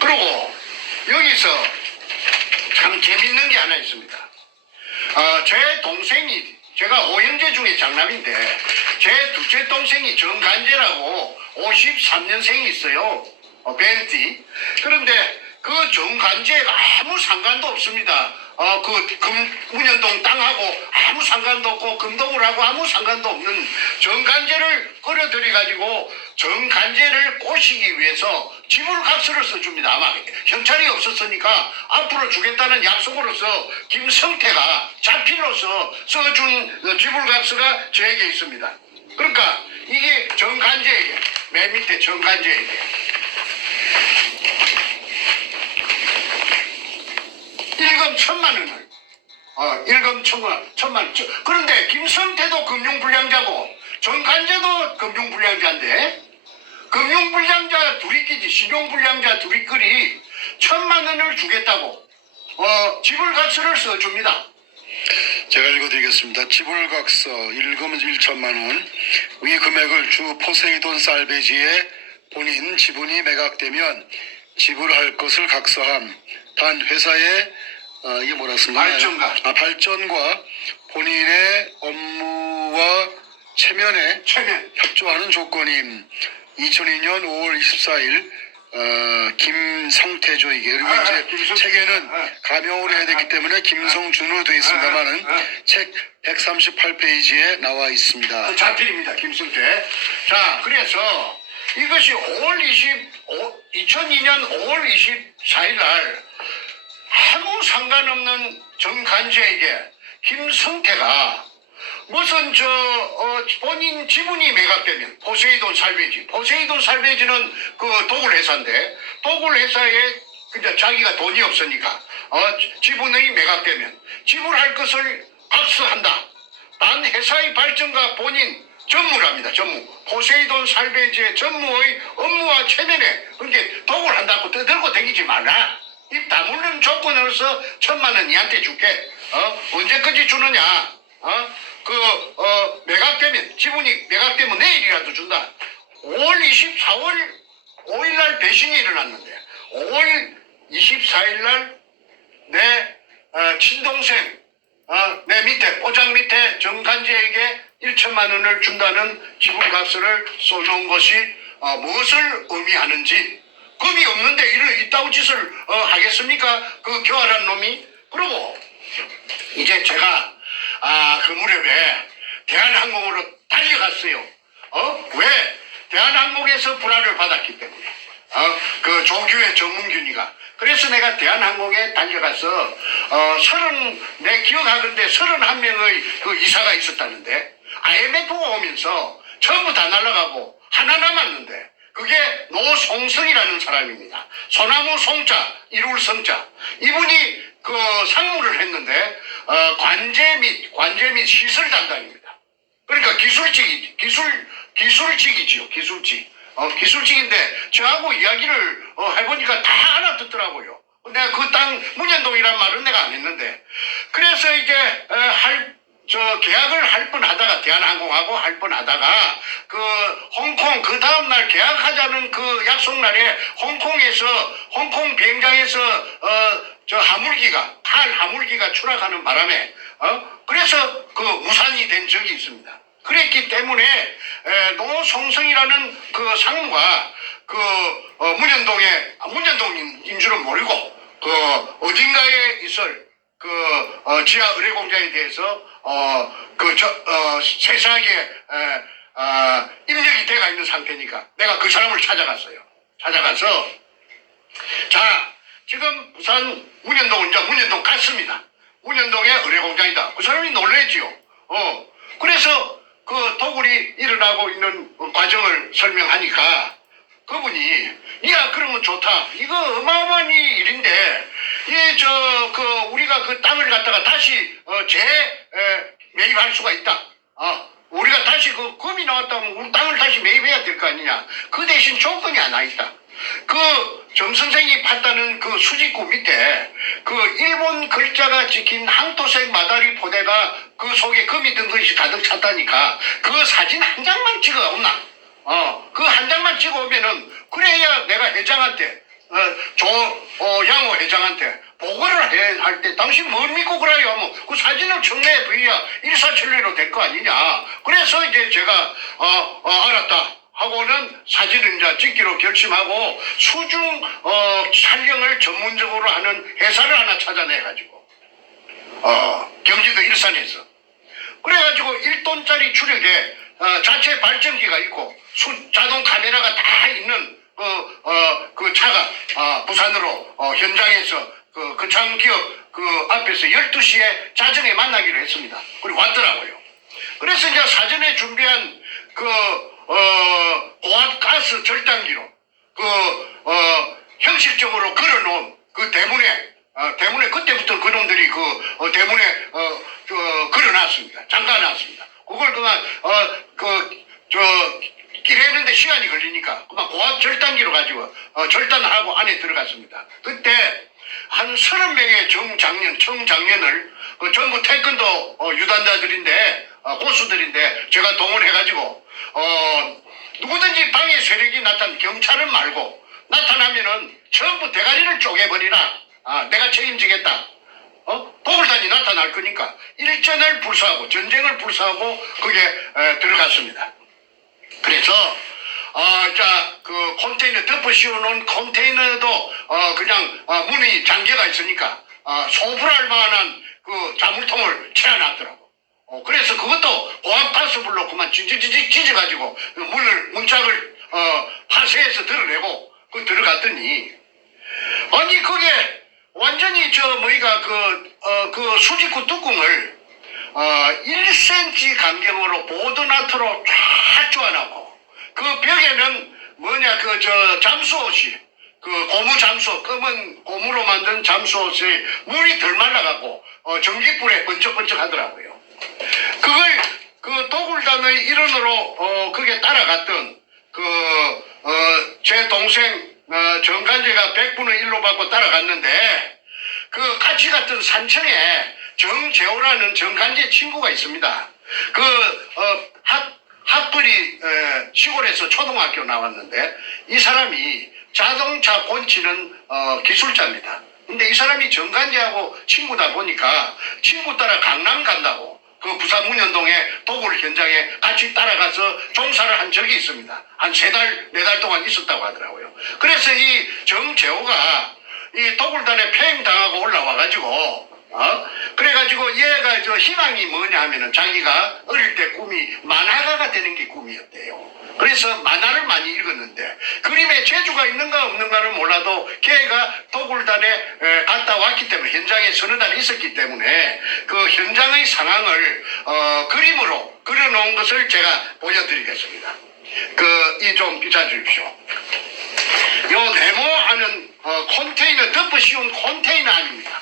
그리고 여기서 참 재밌는 게 하나 있습니다. 제 동생이 제가 5형제 중에 장남인데 제 둘째 동생이 정간재라고 53년생이 있어요. 벤티. 그런데 그 정간재가 아무 상관도 없습니다. 운현동 땅하고 아무 상관도 없고 금동을하고 아무 상관도 없는 정간재를 끌어들여 가지고 정간재를 꼬시기 위해서 지불각서를 써줍니다. 아마 경찰이 없었으니까 앞으로 주겠다는 약속으로서 김성태가 자필로서 써준 지불각서가 저에게 있습니다. 그러니까 이게 정간재에게 맨 밑에 정간재에게 일금 1,000만 원을 일금 1,000만 원. 그런데 김성태도 금융불량자고 정간재도 금융불량자인데 금융불량자 둘이끼리 신용불량자 둘이끼리 1,000만 원을 주겠다고 지불각서를 써줍니다. 제가 읽어드리겠습니다. 지불각서 일금 1천만 원. 위 금액을 주 포세이돈 살베지에 본인 지분이 매각되면 지불할 것을 각서함. 단 회사의 이게 뭐라 쓴가요? 발전과 본인의 업무와 체면에 협조하는 조건임. 2002년 5월 24일 김성태조에게 그리고 이제 책에는 가명으로 해야 되기 때문에 김성준으로 되어 있습니다만은 책 138페이지에 나와 있습니다. 그 자필입니다. 김성태. 자, 그래서 이것이 2002년 5월 24일 날 아무 상관없는 정간제에게 김성태가 무슨 본인 지분이 매각되면 포세이돈 살베지는 그 도굴 회사인데 도굴 회사에 그냥 자기가 돈이 없으니까 지분이 매각되면 지불할 것을 각서한다. 단 회사의 발전과 본인 전무랍니다. 전무. 포세이돈 살베지의 전무의 업무와 체면에 그렇게 도굴 한다고 떠들고 다니지 말라. 입 다물는 조건으로서 1,000만 원 니한테 줄게. 언제까지 주느냐? 매각되면, 지분이 매각되면 내일이라도 준다. 5월 24일, 5일날 배신이 일어났는데, 5월 24일날 내 친동생, 내 밑에, 포장 밑에 정간지에게 1,000만 원을 준다는 지불각서를 써놓은 것이 무엇을 의미하는지, 금이 없는데 이따위 짓을 하겠습니까? 그 교활한 놈이. 그러고, 이제 제가 그 무렵에 대한항공으로 달려갔어요. 왜? 대한항공에서 불화를 받았기 때문에. 그 조규의 정문균이가. 그래서 내가 대한항공에 달려가서 내 기억하건대 31명의 그 이사가 있었다는데 IMF가 오면서 전부 다 날아가고 하나 남았는데 그게 노송성이라는 사람입니다. 소나무 송자, 이룰 성자. 이분이 그 상무를 했는데 관제 및 시설 담당입니다. 그러니까 기술직이지요. 기술직인데 저하고 이야기를 해보니까 다 알아듣더라고요. 내가 그 땅 문현동이란 말은 내가 안 했는데 그래서 이제 계약을 할 뻔하다가 대한항공하고 할 뻔하다가 그 홍콩 그 다음날 계약하자는 그 약속날에 홍콩 비행장에서 칼 하물기가 추락하는 바람에 그래서 그 무산이 된 적이 있습니다. 그랬기 때문에 노송성이라는 그 상무가 그 문현동인 줄은 모르고 그 어딘가에 있을 그 지하 의뢰공장에 대해서 세세하게 입력이 돼가 있는 상태니까 내가 그 사람을 찾아가서 자 지금 부산 문현동 갔습니다. 문현동의 의뢰공장이다. 그 사람이 놀랬지요. 그래서 그 도굴이 일어나고 있는 과정을 설명하니까 그분이 야 그러면 좋다. 이거 어마어마한 일인데 우리가 그 땅을 갖다가 다시 매입할 수가 있다. 우리가 다시 그 금이 나왔다면 우리 땅을 다시 매입해야 될 거 아니냐. 그 대신 조건이 하나 있다. 그 정 선생이 봤다는 그 수직구 밑에 그 일본 글자가 찍힌 항토색 마다리 포대가 그 속에 금이 든 것이 가득 찼다니까 그 사진 한 장만 찍어 온나. 그 한 장만 찍어 오면은 그래야 내가 회장한테 양호 회장한테 보고를 할 때 당신 뭘 믿고 그래요? 하면 그 사진을 청내에 보여야 일사천리로 될 거 아니냐. 그래서 이제 제가 알았다 하고는 사진을 이제 찍기로 결심하고 수중 촬영을 전문적으로 하는 회사를 하나 찾아내가지고 경기도 일산에서 그래가지고 1톤짜리 추력에 자체 발전기가 있고 자동 카메라가 다 있는 그 차가 부산으로 현장에서 그 거창기업 그 앞에서 12시에 자정에 만나기로 했습니다. 그리고 왔더라고요. 그래서 이제 사전에 준비한 고압가스 절단기로 형식적으로 걸어놓은 그 대문에 그때부터 그놈들이 대문에 걸어놨습니다. 잠가놨습니다. 그걸 그만 끼래는데 시간이 걸리니까 그만 고압 절단기로 가지고 절단하고 안에 들어갔습니다. 그때 한 30명의 청장년을 전부 태권도 유단자들인데 고수들인데 제가 동원해가지고 누구든지 방해 세력이 경찰은 말고 나타나면은 전부 대가리를 쪼개버리라. 내가 책임지겠다. 도굴단이 나타날 거니까 일전을 불사하고 전쟁을 불사하고 그게 들어갔습니다. 그래서 그 컨테이너 덮어 씌워놓은 컨테이너도 그냥 문이 잠겨가 있으니까 소불할 만한 그 자물통을 채워놨더라고. 그래서 그것도 고압가스불로 그만 찌찌찌 찢어가지고 문짝을 파쇄해서 드러내고 그 들어갔더니 아니 그게 완전히 그 수직구 뚜껑을 1cm 간격으로 보드나트로 쫙 쪼아놓고 그 벽에는 잠수옷이 그 고무 잠수옷 검은 고무로 만든 잠수옷이 물이 덜 말라가고 전기불에 번쩍번쩍 하더라고요. 그걸 그 도굴단의 일원으로 그게 따라갔던 제 동생 정간제가 100분의 1로 받고 따라갔는데 그 같이 갔던 산청에 정재호라는 정간제 친구가 있습니다. 학벌이 시골에서 초등학교 나왔는데 이 사람이 자동차 고치는 기술자입니다. 근데 이 사람이 정간제하고 친구다 보니까 친구 따라 강남 간다고 그 부산 문현동에 도굴 현장에 같이 따라가서 종사를 한 적이 있습니다. 한 3달, 4달 동안 있었다고 하더라고요. 그래서 이 정재호가 이 도굴단에 폐행당하고 올라와가지고 그래가지고 얘가 희망이 뭐냐 하면은 자기가 어릴 때 꿈이 만화가가 되는 게 꿈이었대요. 그래서 만화를 많이 읽었는데 그림에 재주가 있는가 없는가는 몰라도 걔가 도굴단에 갔다 왔기 때문에 현장에 서너 달 있었기 때문에 그 현장의 상황을 그림으로 그려놓은 것을 제가 보여드리겠습니다. 이 좀 비춰주십시오. 요 네모하는 컨테이너 덮어 씌운 컨테이너 아닙니다.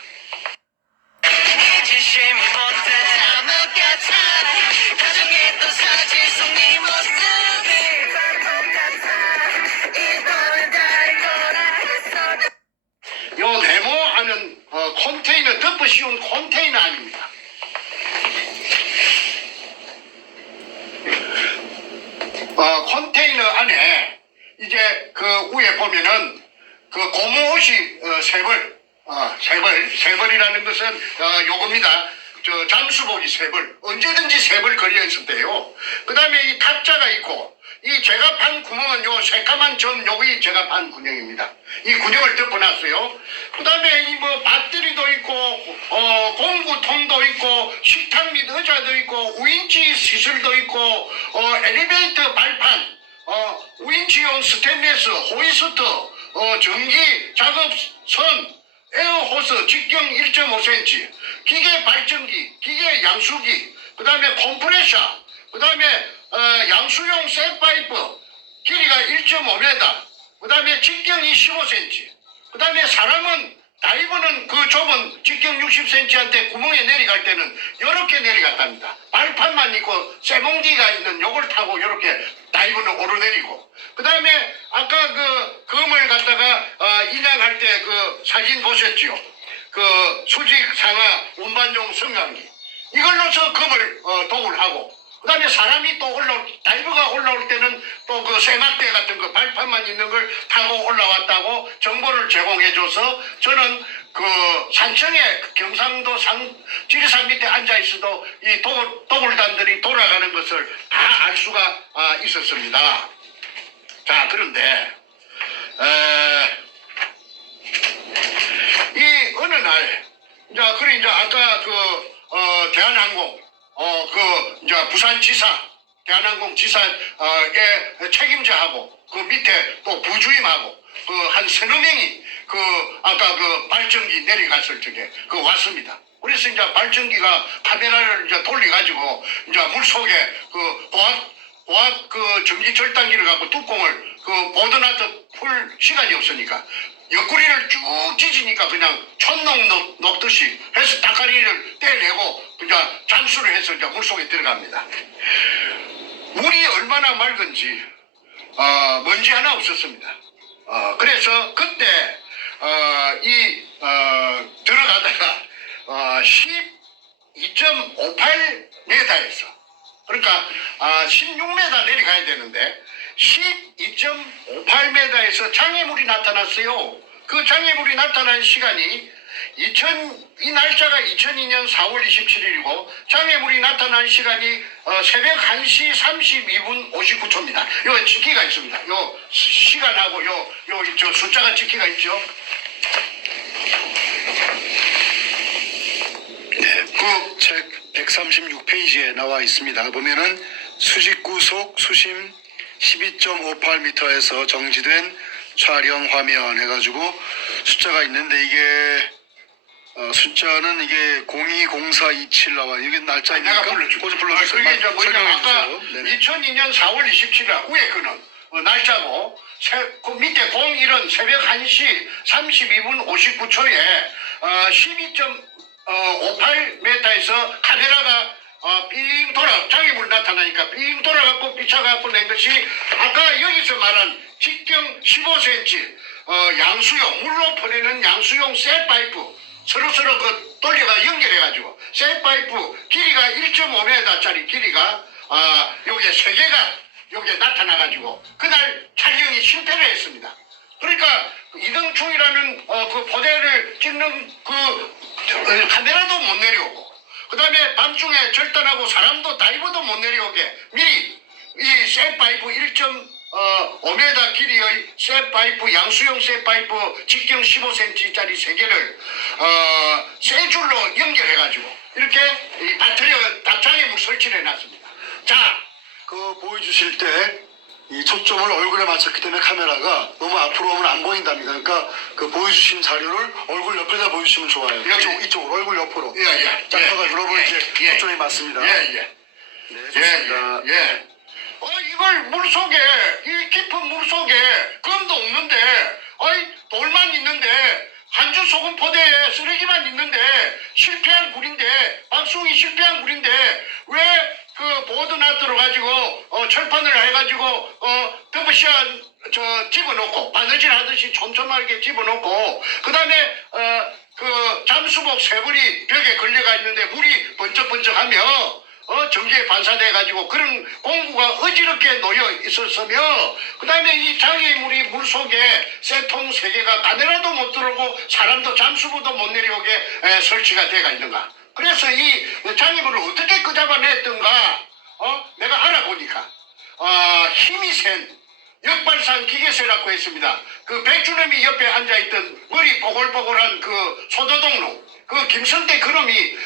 요 네모하는 컨테이너 덮어 씌운 컨테이너 아닙니다. 컨테이너 안에 이제 그 위에 보면은 그 고무옷이 세 벌이라는 것은 요겁니다. 잠수복이 3벌, 언제든지 3벌 걸려 있었대요. 그 다음에 이 탁자가 있고, 이 제가 판 구멍은 요 새까만 점 요기 제가 판 구멍입니다. 이 구멍을 덮어놨어요. 그 다음에 이 배터리도 있고, 공구통도 있고, 식탁 및 의자도 있고, 우인치 시설도 있고, 엘리베이터 발판, 우인치용 스테인리스, 호이스트, 전기 작업선, 에어호스 직경 1.5cm, 기계 발전기, 기계 양수기, 그 다음에 컴프레셔, 그 다음에 양수용 쇠파이프, 길이가 1.5m, 그 다음에 직경이 15cm, 그 다음에 사람은 다이버는 그 좁은 직경 60cm한테 구멍에 내려갈 때는 이렇게 내려갔답니다. 발판만 있고 쇠봉지가 있는 요걸 타고 이렇게 다이버는 오르내리고, 그 다음에 아까 그 검을 갖다가 인양할 때 그 사진 보셨죠? 그 수직 상하 운반용 성강기 이걸로서 검을 도굴하고, 그 다음에 사람이 또 다이버가 올라올 때는 또 그 쇠막대 같은 그 발판만 있는 걸 타고 올라왔다고 정보를 제공해줘서 저는 그 산청에 경상도 지리산 밑에 앉아 있어도 이 도굴단들이 돌아가는 것을 다 알 수가 있었습니다. 자, 그런데 이 어느 날 이제 아까 대한항공 이제 부산지사 대한항공 지사의 책임자하고 그 밑에 또 부주임하고 그 한 서너 명이 아까 발전기 내려갔을 적에 왔습니다. 그래서 이제 발전기가 카메라를 이제 돌려가지고 이제 물속에 고압 전기 절단기를 갖고 뚜껑을 보드나트 풀 시간이 없으니까 옆구리를 쭉 찢으니까 그냥 촛농 녹듯이 해서 다카리를 떼내고 이제 잠수를 해서 이제 물속에 들어갑니다. 물이 얼마나 맑은지 먼지 하나 없었습니다. 그래서 그때 들어가다가 12.58m에서 그러니까 16m 내려가야 되는데 12.58m에서 장애물이 나타났어요. 그 장애물이 나타난 시간이 이 날짜가 2002년 4월 27일이고 장애물이 나타난 시간이 새벽 1시 32분 59초입니다. 요 찍기가 있습니다. 요 시간하고 저 숫자가 찍기가 있죠. 책 136페이지에 나와 있습니다. 보면은 수직구속 수심 12.58m에서 정지된 촬영 화면 해가지고 숫자가 있는데 이게 숫자는 이게 020427 나와. 이게 날짜입니까? 내가 불러줄게. 불러주세요. 그게 이제 뭐냐면 설명해 아까 주세요. 네네. 2002년 4월 27일 위에 거는 날짜고 그 밑에 01은 새벽 1시 32분 59초에 12.58m에서 카메라가 삥 장애물 나타나니까 삥 돌아갖고 삐쳐갖고 낸 것이 아까 여기서 말한 직경 15cm 양수용 물로 퍼내는 양수용 쇠파이프 서로 그 돌려가 연결해가지고 쇠파이프 길이가 1.5m짜리 길이가 요게 세 개가 요게 나타나가지고 그날 촬영이 실패를 했습니다. 그러니까 이등충이라는 그 포대를 찍는 그 카메라도 못 내려오고 그 다음에 밤중에 절단하고 사람도 다이버도 못 내려오게 미리 이 쇠파이프 1.5m 길이의 쇠파이프 양수용 쇠파이프 직경 15cm짜리 세 개를 세 줄로 연결해가지고 이렇게 이 배터리가 장애물 설치를 해놨습니다. 자, 그 보여주실 때 이 초점을 얼굴에 맞췄기 때문에 카메라가 너무 앞으로 오면 안 보인답니다. 그러니까 그 보여주신 자료를 얼굴 옆에다 보여주시면 좋아요. 이쪽으로 얼굴 옆으로. 작가가 여러분 이제 초점이 맞습니다. 네, 좋습니다. 이걸 물속에 이 깊은 물속에 검도 없는데 돌만 있는데 한 주 소금 포대에 쓰레기만 있는데 실패한 굴인데 박숭이 실패한 굴인데 왜 그 보드나 들어가지고 철판을 해가지고 더블샷 집어넣고 바느질 하듯이 촘촘하게 집어넣고 그 다음에 그 잠수복 세 벌이 벽에 걸려가 있는데 물이 번쩍번쩍하며 전기에 반사돼가지고 그런 공구가 어지럽게 놓여 있었으며 그 다음에 이 장애물이 물속에 쇠통 세 개가 카메라도 못 들어오고 사람도 잠수부도 못 내려오게 설치가 되어 있는가. 그래서 이 장애물을 어떻게 끄잡아냈던가 내가 알아보니까 힘이 센 역발상 기계쇠라고 했습니다. 그 백주놈이 옆에 앉아있던 머리 뽀글뽀글한 그 소도동로 그 김성대 그놈이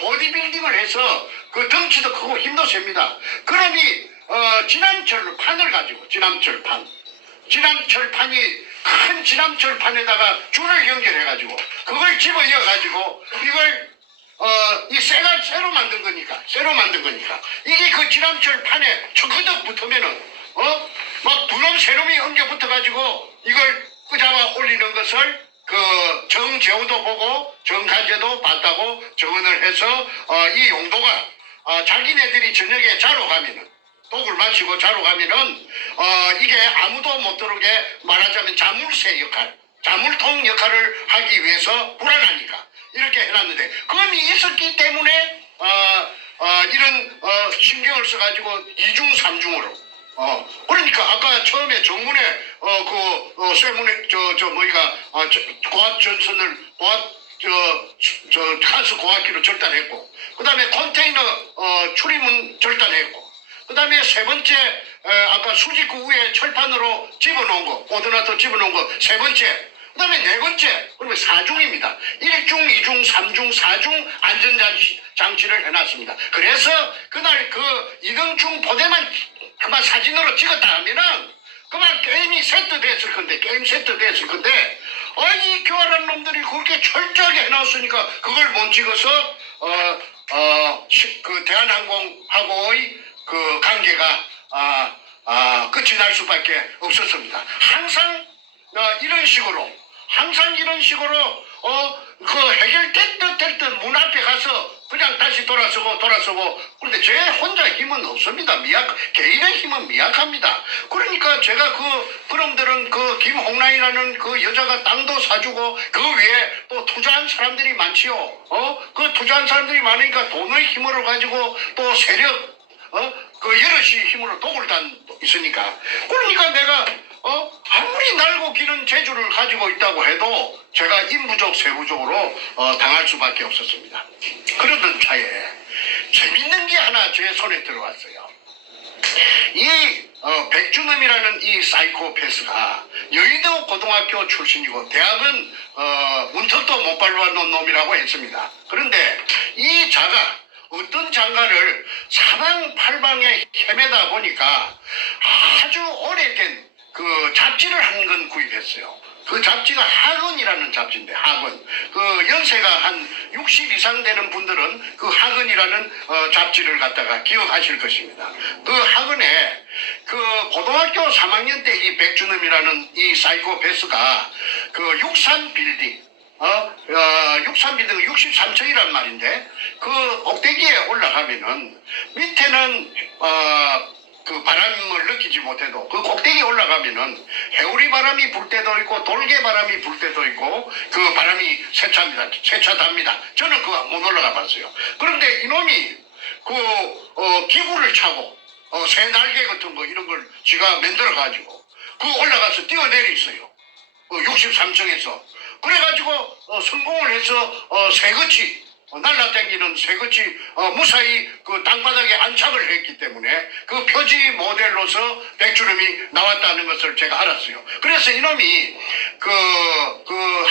보디빌딩을 해서 그 덩치도 크고 힘도 셉니다. 그놈이 지남철 판을 가지고 지남철판이 큰 지남철판에다가 줄을 연결해가지고 그걸 집어이어가지고 이걸 이 쇠가 쇠로 만든 거니까 이게 그 지남철 판에 척허덕 붙으면은 막 두놈 세놈이 엉겨 붙어가지고 이걸 끄잡아 올리는 것을 그 정재호도 보고 정간제도 봤다고 정언을 해서 이 용도가 자기네들이 저녁에 자러 가면은 독을 마시고 자러 가면은 이게 아무도 못 들어오게 말하자면 자물쇠 역할 자물통 역할을 하기 위해서 불안하니까 이렇게 해놨는데 검이 있었기 때문에 이런 신경을 써가지고 이중 삼중으로 그러니까 아까 처음에 정문에 쇠문에 고압 전선을 가스 고압기로 절단했고 그 다음에 컨테이너 출입문 절단했고 그 다음에 세 번째 아까 수직구 위에 철판으로 집어놓은 거 오도나토 집어놓은 거 세 번째 그 다음에 네 번째 그러면 4중입니다. 1중, 2중, 3중, 4중 안전장치를 해놨습니다. 그래서 그날 그 이등충 포대만 그만 사진으로 찍었다 하면은 그만 게임이 세트됐을 건데 이 교활한 놈들이 그렇게 철저하게 해놨으니까 그걸 못 찍어서 그 대한항공하고의 그 관계가 끝이 날 수밖에 없었습니다. 항상 이런 식으로 그 해결될 듯 문 앞에 가서 그냥 다시 돌아서고. 그런데 제 혼자 힘은 없습니다. 개인의 힘은 미약합니다. 그러니까 제가 그놈들은 그 김홍란이라는 그 여자가 땅도 사주고 그 위에 또 투자한 사람들이 많지요. 그 투자한 사람들이 많으니까 돈의 힘으로 가지고 또 세력, 그 여럿이 힘으로 독을 단 있으니까. 그러니까 내가 아무리 날고 기는 재주를 가지고 있다고 해도 제가 인부족 세부족으로 당할 수밖에 없었습니다. 그러던 차에 재밌는 게 하나 제 손에 들어왔어요. 이 백준엄이라는 이 사이코패스가 여의도 고등학교 출신이고 대학은 문턱도 못 밟아놓은 놈이라고 했습니다. 그런데 이 자가 어떤 장가를 사방팔방에 헤매다 보니까 아주 오래된 그 잡지를 한 권 구입했어요. 그 잡지가 학언이라는 잡지인데, 학언. 그 연세가 한 60 이상 되는 분들은 그 학언이라는 잡지를 갖다가 기억하실 것입니다. 그 학언에 그 고등학교 3학년 때 이 백준엄이라는 이 사이코패스가 그 63 빌딩, 63 빌딩 63층이란 말인데, 그 꼭대기에 올라가면은 밑에는 그 바람을 느끼지 못해도 그 꼭대기에 올라가면은 해오리 바람이 불 때도 있고 돌개 바람이 불 때도 있고 그 바람이 세차답니다. 저는 그거 못 올라가 봤어요. 그런데 이놈이 그 기구를 차고 새 날개 같은 거 이런 걸 지가 만들어 가지고 그 올라가서 뛰어내렸어요. 63층에서. 그래가지고 성공을 해서 새같이 날라다니는 새같이 무사히 그 땅바닥에 안착을 했기 때문에 그 표지 모델로서 백준엄이 나왔다는 것을 제가 알았어요. 그래서 이놈이 그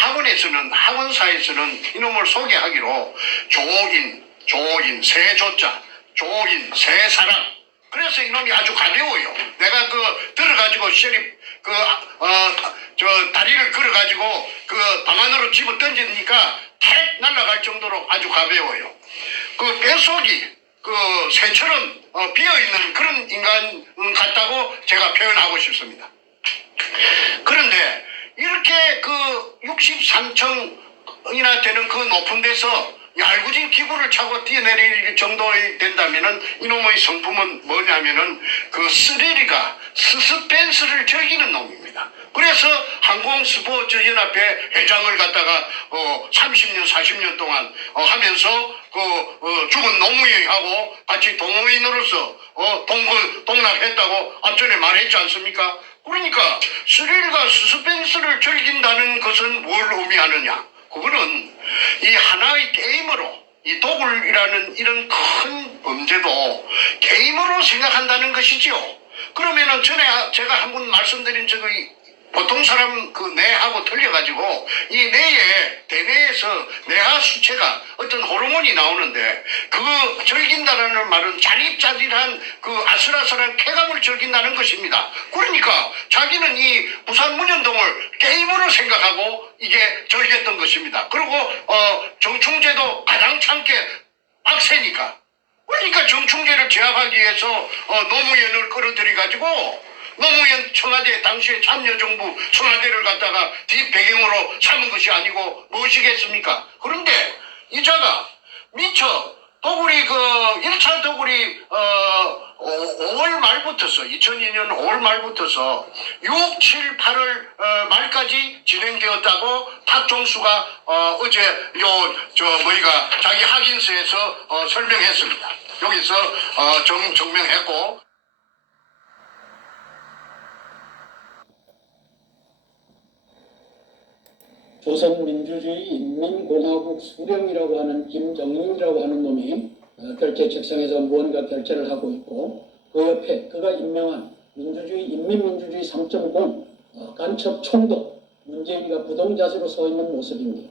학원사에서는 이놈을 소개하기로 조인, 새조자, 조인, 새사랑. 그래서 이놈이 아주 가벼워요. 내가 들어가지고 시립 다리를 걸어가지고 그 방안으로 집어 던지니까 탁 날아갈 정도로 아주 가벼워요. 그 뱃속이 그 새처럼 비어있는 그런 인간 같다고 제가 표현하고 싶습니다. 그런데 이렇게 그 63층이나 되는 그 높은 데서 얄궂은 기구를 차고 뛰어내릴 정도 된다면은 이놈의 성품은 뭐냐면은 그 스릴이가 스스펜스를 즐기는 놈입니다. 그래서 항공스포츠연합회 회장을 갖다가 30년 40년 동안 하면서 죽은 노무현하고 같이 동호인으로서 동락했다고 앞전에 말했지 않습니까? 그러니까 스릴과 스스펜스를 즐긴다는 것은 뭘 의미하느냐? 그거는 이 하나의 게임으로 이 도굴이라는 이런 큰 범죄도 게임으로 생각한다는 것이지요. 그러면은 전에 제가 한번 말씀드린 적의 보통 사람 그 뇌하고 틀려가지고 이 뇌에 대뇌에서 뇌하 수체가 어떤 호르몬이 나오는데 그 즐긴다라는 말은 자립자립한 그 아슬아슬한 쾌감을 즐긴다는 것입니다. 그러니까 자기는 이 부산 문현동을 게임으로 생각하고 이게 즐겼던 것입니다. 그리고 정충재도 가장 참게 빡세니까. 그러니까 정충재를 제압하기 위해서 노무현을 끌어들여가지고 노무현 청와대 당시에 참여정부 청와대를 갖다가 뒷배경으로 삼은 것이 아니고 무엇이겠습니까? 그런데 이 자가 미처 도굴이 1차 도굴이 5월 말부터서 2002년 5월 말부터서 6, 7, 8월 말까지 진행되었다고 탁종수가 어제 자기 확인서에서 설명했습니다. 여기서 증명했고. 조선민주주의 인민공화국 수령이라고 하는 김정일이라고 하는 놈이 결제 책상에서 무언가 결제를 하고 있고, 그 옆에 그가 임명한 민주주의 인민민주주의 3.0 간첩 총독 문재인이가 부동자세로 서 있는 모습입니다.